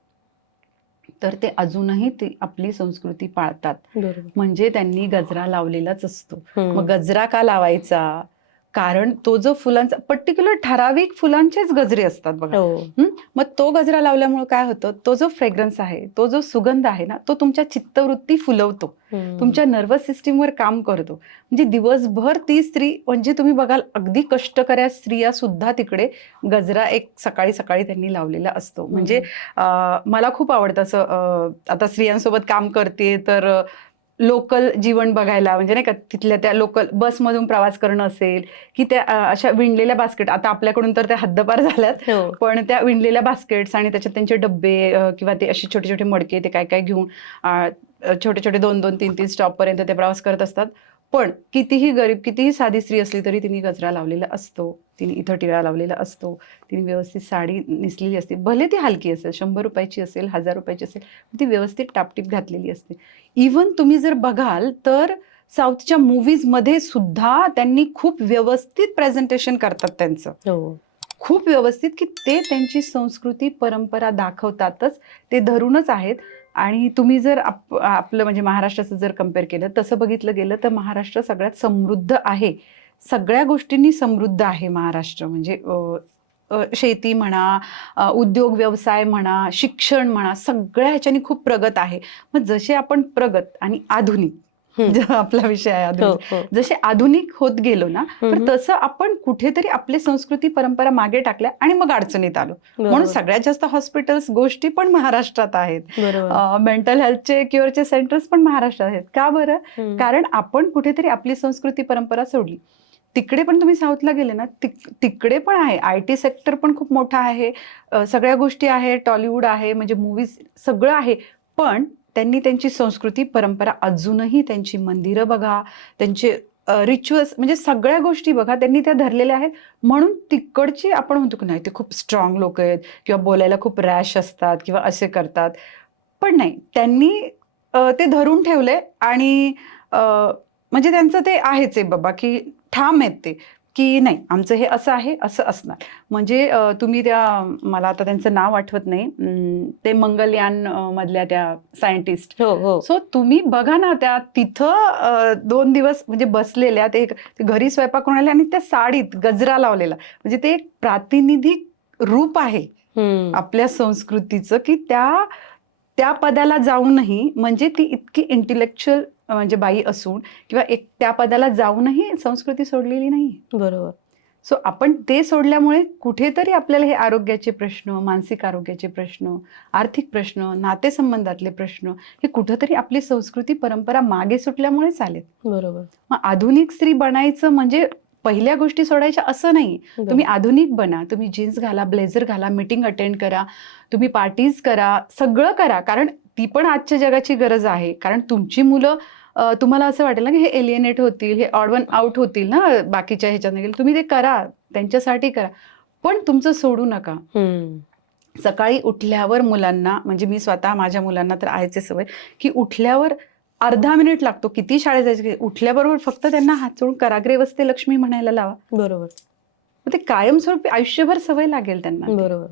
तर ते अजूनही ती आपली संस्कृती पाळतात. बरोबर. म्हणजे त्यांनी गजरा लावलेलाच असतो. मग गजरा का लावायचा? कारण तो जो फुलांचा पर्टिक्युलर ठराविक फुलांचेच गजरे असतात बघा. मग तो गजरा लावल्यामुळे काय होतं, तो जो फ्रेग्रन्स आहे, तो जो सुगंध आहे ना, तो तुमच्या चित्तवृत्ती फुलवतो. तुमच्या नर्वस सिस्टीमवर काम करतो. म्हणजे दिवसभर ती स्त्री म्हणजे तुम्ही बघाल अगदी कष्टकऱ्या स्त्रिया सुद्धा तिकडे गजरा एक सकाळी सकाळी त्यांनी लावलेला असतो. म्हणजे मला खूप आवडतं असं आता स्त्रियांसोबत काम करते तर लोकल जीवन बघायला म्हणजे नाही का तिथल्या त्या लोकल बसमधून प्रवास करणं असेल की त्या अशा विणलेल्या बास्केट आता आपल्याकडून तर त्या हद्दपार झाल्यात पण त्या विणलेल्या बास्केट्स आणि त्याच्यात त्यांचे डब्बे किंवा ते असे छोटे छोटे मडके ते काय काय घेऊन छोटे छोटे 2-2, 3-3 स्टॉपपर्यंत ते प्रवास करत असतात. पण कितीही गरीब कितीही साधी स्त्री असली तरी तिने गजरा लावलेला असतो, तिने इथं टिळा लावलेला असतो, तिने व्यवस्थित साडी नेसलेली असते. भले ती हलकी असेल, 100 रुपयाची असेल, 1000 रुपयाची असेल, ती व्यवस्थित टापटीप घातलेली असते. इव्हन तुम्ही जर बघाल तर साऊथच्या मूव्हीजमध्ये सुद्धा त्यांनी खूप व्यवस्थित प्रेझेंटेशन करतात त्यांचं. खूप व्यवस्थित की ते त्यांची संस्कृती परंपरा दाखवतातच, ते धरूनच आहेत. आणि तुम्ही जर आपलं म्हणजे महाराष्ट्राचं जर कम्पेअर केलं तसं बघितलं गेलं तर महाराष्ट्र सगळ्यात समृद्ध आहे. सगळ्या गोष्टींनी समृद्ध आहे महाराष्ट्र. म्हणजे शेती म्हणा, उद्योग व्यवसाय म्हणा, शिक्षण म्हणा, सगळ्या ह्याच्यानी खूप प्रगत आहे. मग जसे आपण प्रगत आणि आधुनिक आपला विषय आहे आधुनिक, जसे आधुनिक होत गेलो ना तर तसं आपण कुठेतरी आपली संस्कृती परंपरा मागे टाकल्या आणि मग अडचणीत आलो. म्हणून सगळ्यात जास्त हॉस्पिटल्स गोष्टी पण महाराष्ट्रात आहेत. मेंटल हेल्थचे क्युअरचे सेंटर्स पण महाराष्ट्रात आहेत. का बरं? कारण आपण कुठेतरी आपली संस्कृती परंपरा सोडली. तिकडे पण तुम्ही साऊथला गेले ना तिकडे पण आहे, IT सेक्टर पण खूप मोठा आहे, सगळ्या गोष्टी आहे, टॉलिवूड आहे, म्हणजे मूव्हीज सगळं आहे. पण त्यांनी त्यांची संस्कृती परंपरा अजूनही त्यांची मंदिरं बघा, त्यांचे रिच्युअल्स म्हणजे सगळ्या गोष्टी बघा त्यांनी त्या धरलेल्या आहेत. म्हणून तिकडची आपण म्हणतो की नाही ते खूप स्ट्रॉंग लोक आहेत किंवा बोलायला खूप रॅश असतात किंवा असे करतात. पण नाही त्यांनी ते धरून ठेवले आणि म्हणजे त्यांचं ते आहेच आहे बाबा की ठाम आहेत ते की नाही आमचं हे असं आहे असं असणार. म्हणजे तुम्ही त्या मला आता त्यांचं नाव आठवत नाही, ते मंगलयान मधल्या त्या सायंटिस्ट. सो तुम्ही बघा ना त्या तिथं 2 दिवस म्हणजे बसलेल्या ते घरी स्वयंपाक करून आले आणि त्या साडीत गजरा लावलेला म्हणजे ते एक प्रातिनिधिक रूप आहे आपल्या संस्कृतीचं की त्या पदाला जाऊनही म्हणजे ती इतकी इंटेलेक्च्युअल म्हणजे बाई असून किंवा एक त्या पदाला जाऊनही संस्कृती सोडलेली नाही. बरोबर. सो आपण ते सोडल्यामुळे कुठेतरी आपल्याला हे आरोग्याचे प्रश्न, मानसिक आरोग्याचे प्रश्न, आर्थिक प्रश्न, नातेसंबंधातले प्रश्न हे कुठेतरी आपली संस्कृती परंपरा मागे सुटल्यामुळेच आलेत. बरोबर. मग आधुनिक स्त्री बनायचं म्हणजे पहिल्या गोष्टी सोडायच्या असं नाही. तुम्ही आधुनिक बना, तुम्ही जीन्स घाला, ब्लेझर घाला, मीटिंग अटेंड करा, तुम्ही पार्टीज करा, सगळं करा. कारण ती पण आजच्या जगाची गरज आहे. कारण तुमची मुलं तुम्हाला असं वाटेल ना की हे एलियनेट होतील, हे ऑड वन आउट होतील ना बाकीच्या ह्याच्यात तुम्ही ते करा, त्यांच्यासाठी करा. पण तुमचं सोडू नका. सकाळी उठल्यावर मुलांना म्हणजे मी स्वतः माझ्या मुलांना तर आहेच सवय की उठल्यावर अर्धा मिनिट लागतो, किती शाळेत जायचे उठल्याबरोबर फक्त त्यांना हात जोडून कराग्रे वसते लक्ष्मी म्हणायला लावा. बरोबर. ते कायमस्वरूपी आयुष्यभर सवय लागेल त्यांना. बरोबर.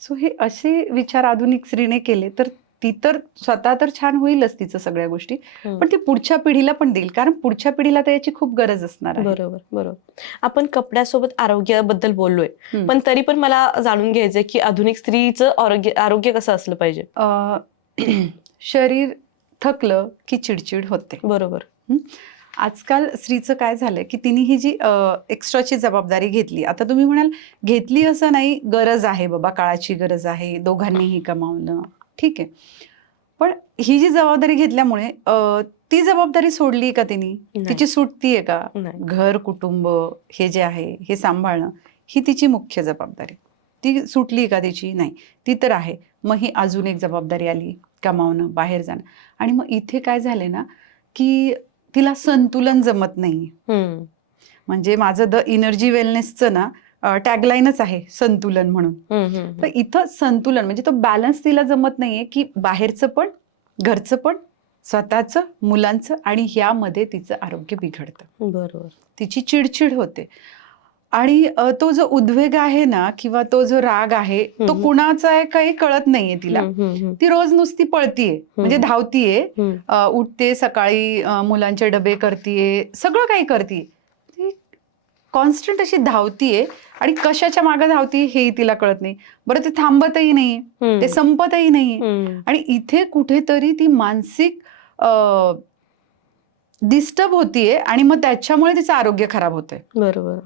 सो हे असे विचार आधुनिक स्त्रीने केले तर ती तर स्वतः तर छान होईलच तिचं सगळ्या गोष्टी, हम्म. पण ती पुढच्या पिढीला पण देईल, कारण पुढच्या पिढीला तर याची खूप गरज असणार आहे. बरोबर बरोबर. आपण कपड्यासोबत आरोग्याबद्दल बोललोय, हम्म. पण तरी पण मला जाणून घ्यायचंय की आधुनिक स्त्रीचं आरोग्य कसं असलं पाहिजे. शरीर थकलं की चिडचिड होते. बरोबर. आजकाल स्त्रीचं काय झालंय की तिने ही जी एक्स्ट्राची जबाबदारी घेतली, आता तुम्ही म्हणाल घेतली असं नाही, गरज आहे बाबा, काळाची गरज आहे, दोघांनीही कमावणं, ठीक आहे, पण ही जी जबाबदारी घेतल्यामुळे ती जबाबदारी सोडली का तिने? नाही. तिची सुटतीये का? नाही. घर कुटुंब हे जे आहे हे सांभाळणं ही तिची मुख्य जबाबदारी, ती सुटली का तिची? नाही, ती तर आहे. मग ही अजून एक जबाबदारी आली, कमावणं, बाहेर जाणं. आणि मग इथे काय झाले ना की तिला संतुलन जमत नाही. हम्म. म्हणजे माझं द एनर्जी वेलनेसचं ना टॅगलाईनच आहे संतुलन म्हणून. तर इथं संतुलन म्हणजे तो बॅलन्स तिला जमत नाहीये की बाहेरचं पण, घरचं पण, स्वतःचं, मुलांचं, आणि ह्यामध्ये तिचं आरोग्य बिघडतं. बरोबर. तिची चिडचिड होते. आणि तो जो उद्वेग आहे ना किंवा तो जो राग आहे तो कुणाचा आहे काही कळत नाहीये तिला. ती रोज नुसती पळतीये, म्हणजे धावतीये, उठते सकाळी, मुलांचे डबे करतीये, सगळं काही करतीये, ती कॉन्स्टंट अशी धावतीये. आणि कशाच्या मागे धावतीये हेही तिला कळत नाही. बरं, ते थांबतही नाही, ते संपतही नाही. आणि इथे कुठेतरी ती मानसिक डिस्टर्ब होतीये आणि मग त्याच्यामुळे तिचं आरोग्य खराब होतंय. बरोबर.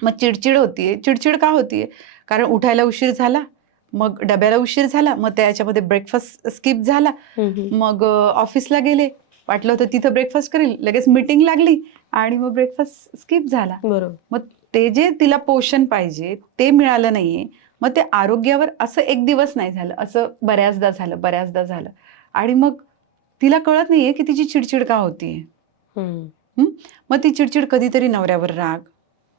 मग चिडचिड होतीये. चिडचिड का होतीये? कारण उठायला उशीर झाला, मग डब्याला उशीर झाला, मग त्याच्यामध्ये ब्रेकफास्ट स्किप झाला, मग ऑफिसला गेले, वाटलं होतं तिथं ब्रेकफास्ट करेल, लगेच मीटिंग लागली आणि मग ब्रेकफास्ट स्किप झाला. बरोबर. मग ते जे तिला पोषण पाहिजे ते मिळालं नाहीये. मग ते आरोग्यावर असं एक दिवस नाही झालं, असं बऱ्याचदा झालं. आणि मग तिला कळत नाहीये की तिची चिडचिड का होतीये. मग ती चिडचिड कधीतरी नवऱ्यावर राग,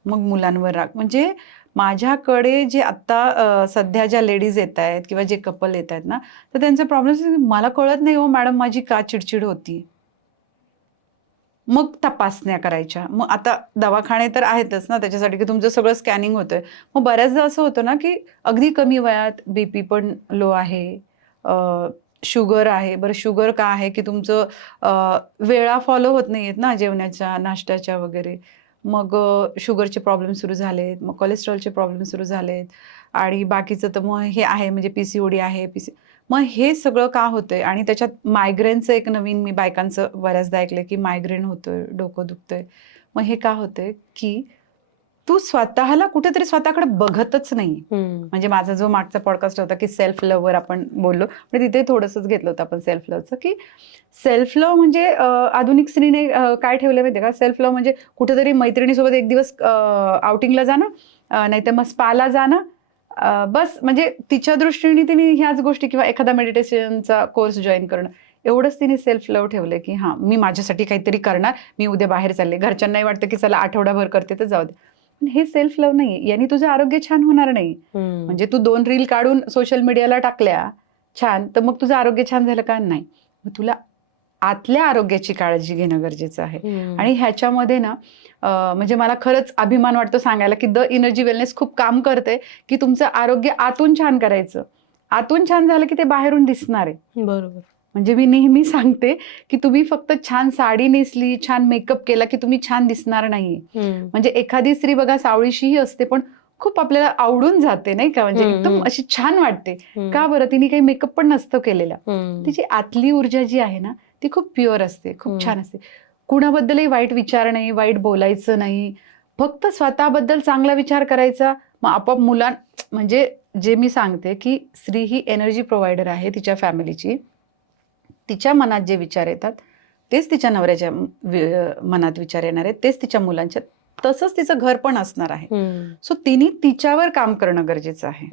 मग मुलांवर राग. म्हणजे माझ्याकडे जे आता सध्या ज्या लेडीज येत आहेत किंवा जे कपल येत आहेत ना, तर त्यांचा प्रॉब्लेम, मला कळत नाही हो मॅडम माझी का चिडचिड होती. मग तपासण्या करायच्या. मग आता दवाखाने तर आहेतच ना त्याच्यासाठी की तुमचं सगळं स्कॅनिंग होतंय. मग बऱ्याचदा असं होतं ना की अगदी कमी वयात बीपी पण लो आहे, शुगर आहे. बरं, शुगर का आहे की तुमचं वेळा फॉलो होत नाहीयेत ना जेवणाच्या, नाश्त्याच्या वगैरे. मग शुगरचे प्रॉब्लेम सुरू झालेत, मग कोलेस्ट्रॉलचे प्रॉब्लेम सुरू झालेत, आणि बाकीचं तर मग हे आहे, म्हणजे पीसीओडी आहे, मग हे सगळं का होतंय. आणि त्याच्यात मायग्रेनचं एक नवीन मी बायकांचं बऱ्याचदा ऐकलंय की मायग्रेन होतोय, डोकं दुखतंय. मग हे का होतंय की तू स्वतःला कुठेतरी स्वतःकडे बघतच नाही. म्हणजे माझा जो मागचा पॉडकास्ट होता की सेल्फ लव्हवर आपण बोललो, म्हणजे तिथे थोडंसंच घेतलं होतं आपण सेल्फ लव्हचं, की सेल्फ लव्ह म्हणजे आधुनिक स्त्रीने काय ठेवलं माहितीये का, सेल्फ लव्ह म्हणजे कुठेतरी मैत्रिणीसोबत एक दिवस आउटिंगला जाणं, नाहीतर मग स्पाला जाणं, बस. म्हणजे तिच्या दृष्टीने तिने ह्याच गोष्टी, किंवा एखादा मेडिटेशनचा कोर्स जॉईन करणं, एवढंच तिने सेल्फ लव्ह ठेवलंय की हां मी माझ्यासाठी काहीतरी करणार, मी उद्या बाहेर चालले. घरच्यांनाही वाटतं की चला आठवडाभर करते तर जाऊ दे. पण हे सेल्फ लव्ह नाहीये, यांनी तुझं आरोग्य छान होणार नाही. म्हणजे तू 2 रील काढून सोशल मीडियाला टाकल्या छान, तर मग तुझं आरोग्य छान झालं का? नाही. मग तुला आतल्या आरोग्याची काळजी घेणं गरजेचं आहे. आणि ह्याच्यामध्ये ना म्हणजे मला खरंच अभिमान वाटतो सांगायला की द एनर्जी वेलनेस खूप काम करते की तुमचं आरोग्य आतून छान करायचं. आतून छान झालं की ते बाहेरून दिसणार आहे. बरोबर. म्हणजे मी नेहमी सांगते की तुम्ही फक्त छान साडी नेसली, छान मेकअप केला की तुम्ही छान दिसणार नाही. म्हणजे एखादी स्त्री बघा सावळीशीही असते पण खूप आपल्याला आवडून जाते, नाही का, म्हणजे एकदम अशी छान वाटते. का बरं? तिने काही मेकअप पण नसतो केलेला. तिची आतली ऊर्जा जी आहे ना ती खूप प्युअर असते, खूप छान असते. कुणाबद्दलही वाईट विचार नाही, वाईट बोलायचं नाही, फक्त स्वतःबद्दल चांगला विचार करायचा. मग आपोआप म्हणजे जे मी सांगते की स्त्री ही एनर्जी प्रोव्हायडर आहे तिच्या फॅमिलीची. तिच्या मनात जे विचार येतात तेच तिच्या नवऱ्याच्या मनात विचार येणार आहेत, तेच तिच्या मुलांच्या, तसंच तिचं घर पण असणार आहे. सो तिने तिच्यावर काम करणं गरजेचं आहे.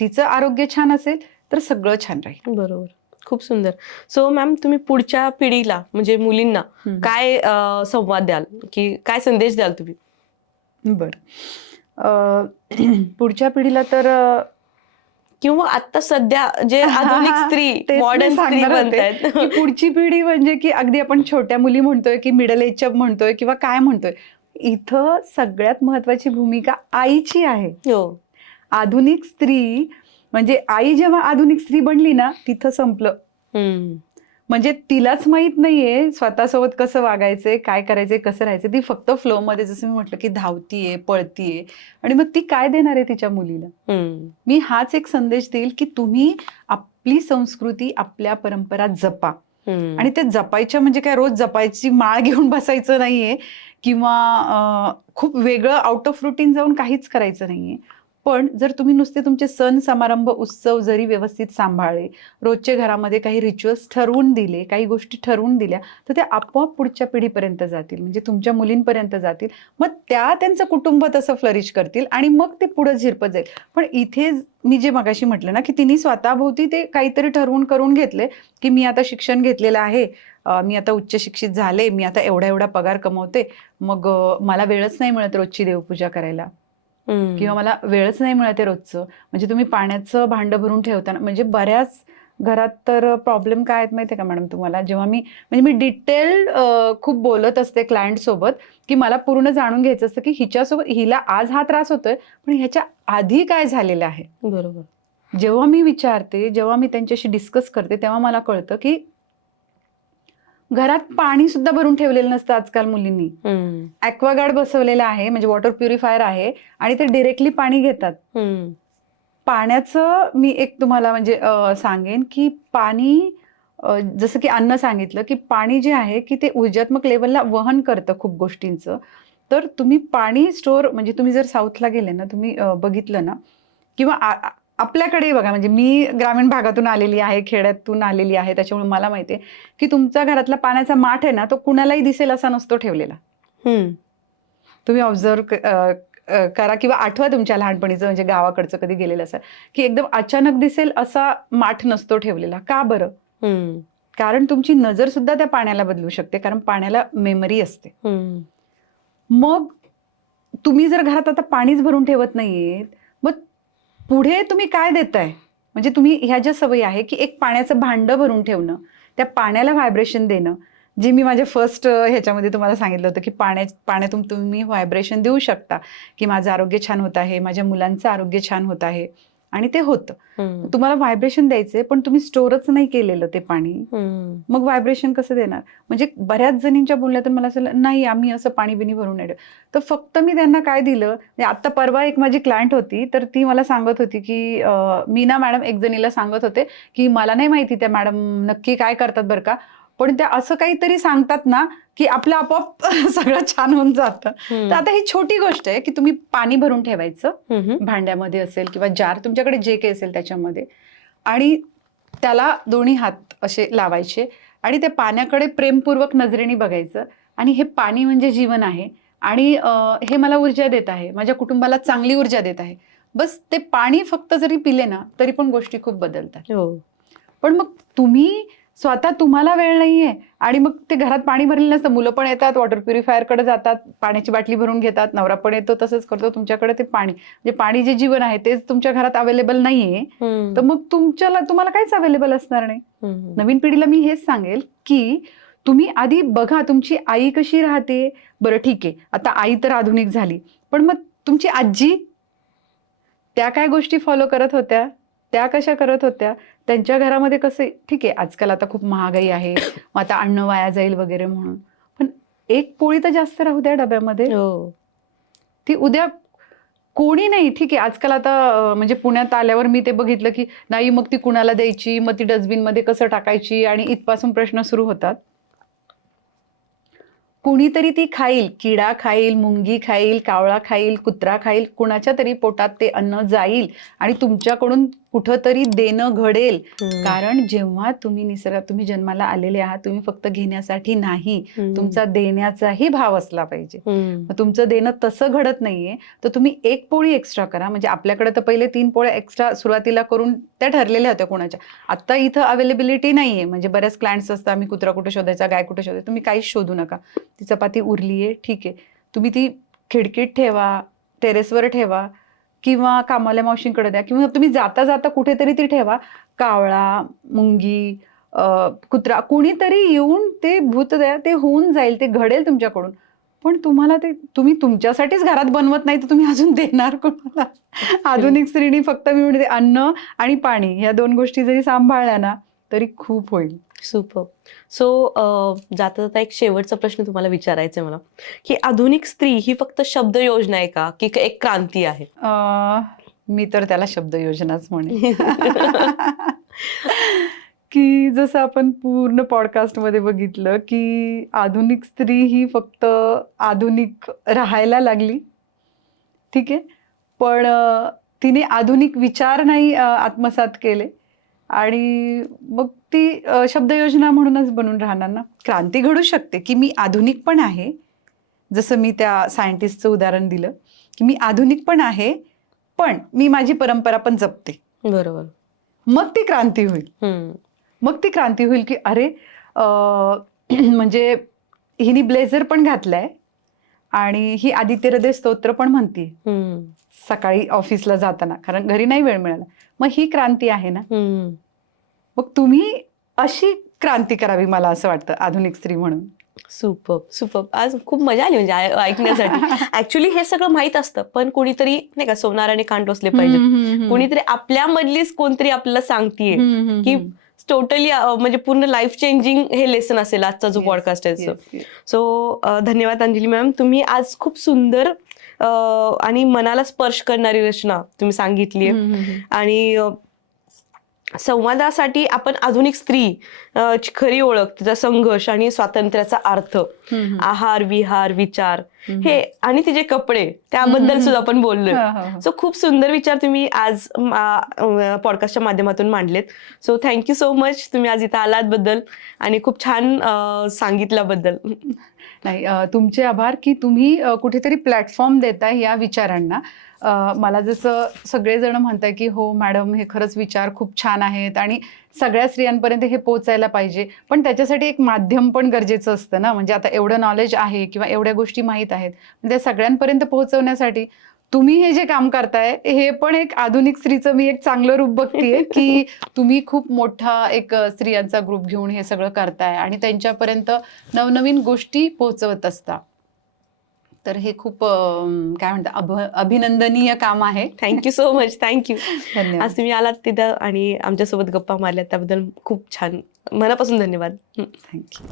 तिचं आरोग्य छान असेल तर सगळं छान राहील. बरोबर. खूप सुंदर. सो मॅम, तुम्ही पुढच्या पिढीला म्हणजे मुलींना काय संवाद द्याल, की काय संदेश द्याल तुम्ही? बरं, पुढच्या पिढीला तर किंवा आता सध्या जे आधुनिक स्त्री, मॉडर्न स्त्री बनतायत, पुढची पिढी म्हणजे की अगदी आपण छोट्या मुली म्हणतोय की मिडल एजच्या म्हणतोय किंवा काय म्हणतोय, इथं सगळ्यात महत्वाची भूमिका आईची आहे. आधुनिक स्त्री म्हणजे आई जेव्हा आधुनिक स्त्री बनली ना तिथं संपलं. म्हणजे तिलाच माहित नाहीये स्वतःसोबत कसं वागायचंय, काय करायचंय, कसं राहायचं. ती फक्त फ्लो मध्ये, जसं मी म्हटलं की धावतीये, पळतीये, आणि मग ती काय देणार आहे तिच्या मुलीला. मी हाच एक संदेश देईल की तुम्ही आपली संस्कृती, आपल्या परंपरा जपा. आणि ते जपायच्या म्हणजे काय रोज जपायची माळ घेऊन बसायचं नाहीये, किंवा खूप वेगळं आउट ऑफ रुटीन जाऊन काहीच करायचं नाहीये. पण जर तुम्ही नुसते तुमचे सण समारंभ उत्सव जरी व्यवस्थित सांभाळले, रोजच्या घरामध्ये काही रिच्युअल्स ठरवून दिले, काही गोष्टी ठरवून दिल्या, तर त्या आपोआप पुढच्या पिढीपर्यंत जातील, म्हणजे तुमच्या मुलींपर्यंत जातील. मग त्या त्यांचं कुटुंब तसं फ्लरिश करतील आणि मग ते पुढे झिरपत जाईल. पण इथे मी जे मगाशी म्हटलं ना, की तिने स्वतःभोवती ते काहीतरी ठरवून करून घेतले, की मी आता शिक्षण घेतलेलं आहे, मी आता उच्च शिक्षित झाले, मी आता एवढा एवढा पगार कमवते, मग मला वेळच नाही मिळत रोजची देवपूजा करायला, किंवा मला वेळच नाही मिळते रोजचं. म्हणजे तुम्ही पाण्याचं भांडं भरून ठेवताना, म्हणजे बऱ्याच घरात तर प्रॉब्लेम काय आहेत माहितीये का मॅडम तुम्हाला, जेव्हा म्हणजे मी डिटेल्ड खूप बोलत असते क्लायंट सोबत, की मला पूर्ण जाणून घ्यायचं असतं की हिला आज हा त्रास होतोय, पण ह्याच्या आधी काय झालेलं आहे. बरोबर. जेव्हा मी विचारते, जेव्हा मी त्यांच्याशी डिस्कस करते, तेव्हा मला कळतं की घरात पाणी सुद्धा भरून ठेवलेलं नसतं आजकाल मुलींनी. ॲक्वागार्ड बसवलेला आहे, म्हणजे वॉटर प्युरिफायर आहे, आणि ते डिरेक्टली पाणी घेतात. पाण्याचं मी एक तुम्हाला म्हणजे सांगेन की पाणी, जसं की अन्न सांगितलं, की पाणी जे आहे की ते ऊर्जात्मक लेवलला वहन करतं खूप गोष्टींचं. तर तुम्ही पाणी स्टोअर, म्हणजे तुम्ही जर साऊथला गेले ना, तुम्ही बघितलं ना, किंवा आपल्याकडे बघा, म्हणजे मी ग्रामीण भागातून आलेली आहे, खेड्यातून आलेली आहे, त्याच्यामुळे मला माहिती आहे की तुमच्या घरातला पाण्याचा माठ आहे ना, तो कुणालाही दिसेल असा नसतो ठेवलेला. तुम्ही ऑब्झर्व करा किंवा आठवा तुमच्या लहानपणीचं, म्हणजे गावाकडचं कधी गेलेलं असेल, की एकदम अचानक दिसेल असा माठ नसतो ठेवलेला. का बरं? कारण तुमची नजर सुद्धा त्या पाण्याला बदलू शकते, कारण पाण्याला मेमरी असते. मग तुम्ही जर घरात आता पाणीच भरून ठेवत नाहीये, मग पुढे तुम्ही काय देताय? म्हणजे तुम्ही ह्या ज्या सवयी आहे की एक पाण्याचं भांडं भरून ठेवणं, त्या पाण्याला व्हायब्रेशन देणं, जे मी माझ्या फर्स्ट ह्याच्यामध्ये तुम्हाला सांगितलं होतं की पाण्यातून तुम्ही व्हायब्रेशन देऊ शकता, की माझं आरोग्य छान होत आहे, माझ्या मुलांचं आरोग्य छान होत आहे, आणि ते होतं. तुम्हाला व्हायब्रेशन द्यायचंय, पण तुम्ही स्टोअरच नाही केलेलं ते पाणी, मग व्हायब्रेशन कसं देणार? म्हणजे बऱ्याच जणींच्या बोलण्यातून मला असं नाही, आम्ही असं पाणी बिनी भरून नाही. तर फक्त मी त्यांना काय दिलं, आता परवा एक माझी क्लायंट होती, तर ती मला सांगत होती की मीना मॅडम एक जणीला सांगत होते की मला नाही माहिती त्या मॅडम नक्की काय करतात बरं का, पण त्या असं काहीतरी सांगतात ना की आपलं आपोआप सगळं छान होऊन जातं. तर आता ही छोटी गोष्ट आहे की तुम्ही पाणी भरून ठेवायचं, भांड्यामध्ये असेल किंवा जार, तुमच्याकडे जे काही असेल त्याच्यामध्ये, आणि त्याला दोन्ही हात असे लावायचे आणि त्या पाण्याकडे प्रेमपूर्वक नजरेने बघायचं, आणि हे पाणी म्हणजे जीवन आहे, आणि हे मला ऊर्जा देत आहे, माझ्या कुटुंबाला चांगली ऊर्जा देत आहे. बस ते पाणी फक्त जरी पिले ना, तरी पण गोष्टी खूप बदलतात. पण मग तुम्ही स्वतः, तुम्हाला वेळ नाहीये, आणि मग ते घरात पाणी भरलेलं नसतं, मुलं पण येतात, वॉटर प्युरिफायरकडे जातात, पाण्याची बाटली भरून घेतात, नवरा पण येतो, तसंच करतो, तुमच्याकडे ते पाणी, म्हणजे पाणी जे जीवन आहे तेच तुमच्या घरात अवेलेबल नाहीये, तर मग तुम्हाला काहीच अवेलेबल असणार नाही. नवीन पिढीला मी हेच सांगेल की तुम्ही आधी बघा तुमची आई कशी राहते. बरं ठीक आहे, आता आई तर आधुनिक झाली, पण मग तुमची आजी, त्या काय गोष्टी फॉलो करत होत्या, त्या कशा करत होत्या, त्यांच्या घरामध्ये कसे, ठीक आहे आजकाल आता खूप महागाई आहे, मग आता अन्न वाया जाईल वगैरे म्हणून, पण एक पोळी तर जास्त राहू द्या डब्यामध्ये, ती उद्या कोणी नाही, ठीक आहे आजकाल आता म्हणजे पुण्यात आल्यावर मी ते बघितलं की नाही, मग ती कुणाला द्यायची, मग ती डस्टबिन मध्ये कसं टाकायची, आणि इथपासून प्रश्न सुरू होतात. कुणीतरी ती खाईल, किडा खाईल, मुंगी खाईल, कावळा खाईल, कुत्रा खाईल, कुणाच्या तरी पोटात ते अन्न जाईल, आणि तुमच्याकडून कुठंतरी देणं घडेल. कारण जेव्हा तुम्ही जन्माला आलेले आहात, तुम्ही फक्त घेण्यासाठी नाही, तुमचा देण्याचाही भाव असला पाहिजे. मग तुमचं देणं तसं घडत नाहीये, तर तुम्ही एक पोळी एक्स्ट्रा करा. म्हणजे आपल्याकडे तर पहिले 3 पोळ्या एक्स्ट्रा सुरुवातीला करून त्या ठरलेल्या होत्या कोणाच्या. आता इथं अवेलेबिलिटी नाहीये, म्हणजे बऱ्याच क्लायंट्स असतात, आम्ही कुत्रा कुठे शोधायचा, गाय कुठे शोधायचा, तुम्ही काहीच शोधू नका. ती चपाती उरलीये, ठीक आहे, तुम्ही ती खिडकीत ठेवा, टेरेसवर ठेवा, किंवा कामाला मावशींकडे द्या, किंवा तुम्ही जाता जाता कुठेतरी ती ठेवा. कावळा, मुंगी, कुत्रा, कुणीतरी येऊन ते भूत द्या, ते होऊन जाईल, ते घडेल तुमच्याकडून. पण तुम्हाला ते तुम्ही तुमच्यासाठीच घरात बनवत नाही, तर तुम्ही अजून देणार कोणाला? आधुनिक स्त्रीनी फक्त मी म्हणते अन्न आणि पाणी, ह्या 2 गोष्टी जरी सांभाळल्या ना, तरी खूप होईल. सुपर. सो जाता जाता एक शेवटचा प्रश्न तुम्हाला विचारायचा आहे मला, की आधुनिक स्त्री ही फक्त शब्द योजना आहे का, की एक क्रांती आहे? मी तर त्याला शब्दयोजनाच म्हणेन. की जसं आपण पूर्ण पॉडकास्टमध्ये बघितलं, की आधुनिक स्त्री ही फक्त आधुनिक राहायला लागली. ठीक आहे. पण तिने आधुनिक विचार नाही आत्मसात केले आणि मग ती शब्दयोजना म्हणूनच बनून राहणार ना. क्रांती घडू शकते, की मी आधुनिक पण आहे. जसं मी त्या सायंटिस्टचं उदाहरण दिलं, की मी आधुनिक पण आहे, पण मी माझी परंपरा पण जपते. बरोबर. मग ती क्रांती होईल. हम्म. मग ती क्रांती होईल, की अरे म्हणजे हिने ब्लेझर पण घातलाय आणि ही आदित्य हृदय स्तोत्र पण म्हणते हम्म. सकाळी ऑफिसला जाताना, कारण घरी नाही वेळ मिळाला. मग ही क्रांती आहे ना. हम्म. मग तुम्ही अशी क्रांती करावी, मला असं वाटतं आधुनिक स्त्री म्हणून. Super super. आज खूप मजा आली म्हणजे ऐकण्यासाठी. ऍक्च्युली हे सगळं माहित असतं, पण कोणीतरी नाही का सोनाराने कान टोचले पाहिजेत. कोणीतरी आपल्यामधलीच कोणतरी आपल्याला सांगतीये की टोटली म्हणजे पूर्ण लाईफ चेंजिंग हे लेसन असेल आजचा जो पॉडकास्ट आहे. सो धन्यवाद अंजली मॅम. तुम्ही आज खूप सुंदर आणि मनाला स्पर्श करणारी रचना तुम्ही सांगितली आणि संवादासाठी आपण आधुनिक स्त्री ची खरी ओळख, तिचा संघर्ष आणि स्वातंत्र्याचा अर्थ, आहार विहार विचार हे आणि तिचे कपडे त्याबद्दल सुद्धा आपण बोललोय. सो खूप सुंदर विचार तुम्ही आज पॉडकास्टच्या माध्यमातून मांडलेत. सो थँक्यू सो मच तुम्ही आज इथं आलात बद्दल आणि खूप छान सांगितल्याबद्दल. नाही, तुमचे आभार की तुम्ही कुठेतरी प्लॅटफॉर्म देताय या विचारांना. मला जसं सगळेजण म्हणताय की हो मॅडम, हे खरंच विचार खूप छान आहेत आणि सगळ्या स्त्रियांपर्यंत हे पोहोचायला पाहिजे, पण त्याच्यासाठी एक माध्यम पण गरजेचं असतं ना. म्हणजे आता एवढं नॉलेज आहे किंवा एवढ्या गोष्टी माहीत आहेत, त्या सगळ्यांपर्यंत पोहोचवण्यासाठी तुम्ही हे जे काम करताय, हे पण एक आधुनिक स्त्रीचं मी एक चांगलं रूप बघतीये की तुम्ही खूप मोठा एक स्त्रियांचा ग्रुप घेऊन हे सगळं करताय आणि त्यांच्यापर्यंत नवनवीन गोष्टी पोहोचवत असता. तर हे खूप काय म्हणतात, अभिनंदनीय काम आहे. Thank you so much. थँक्यू. धन्यवाद. आज तुम्ही आलात तिथं आणि आमच्यासोबत गप्पा मारल्या त्याबद्दल खूप छान, मनापासून धन्यवाद. थँक्यू.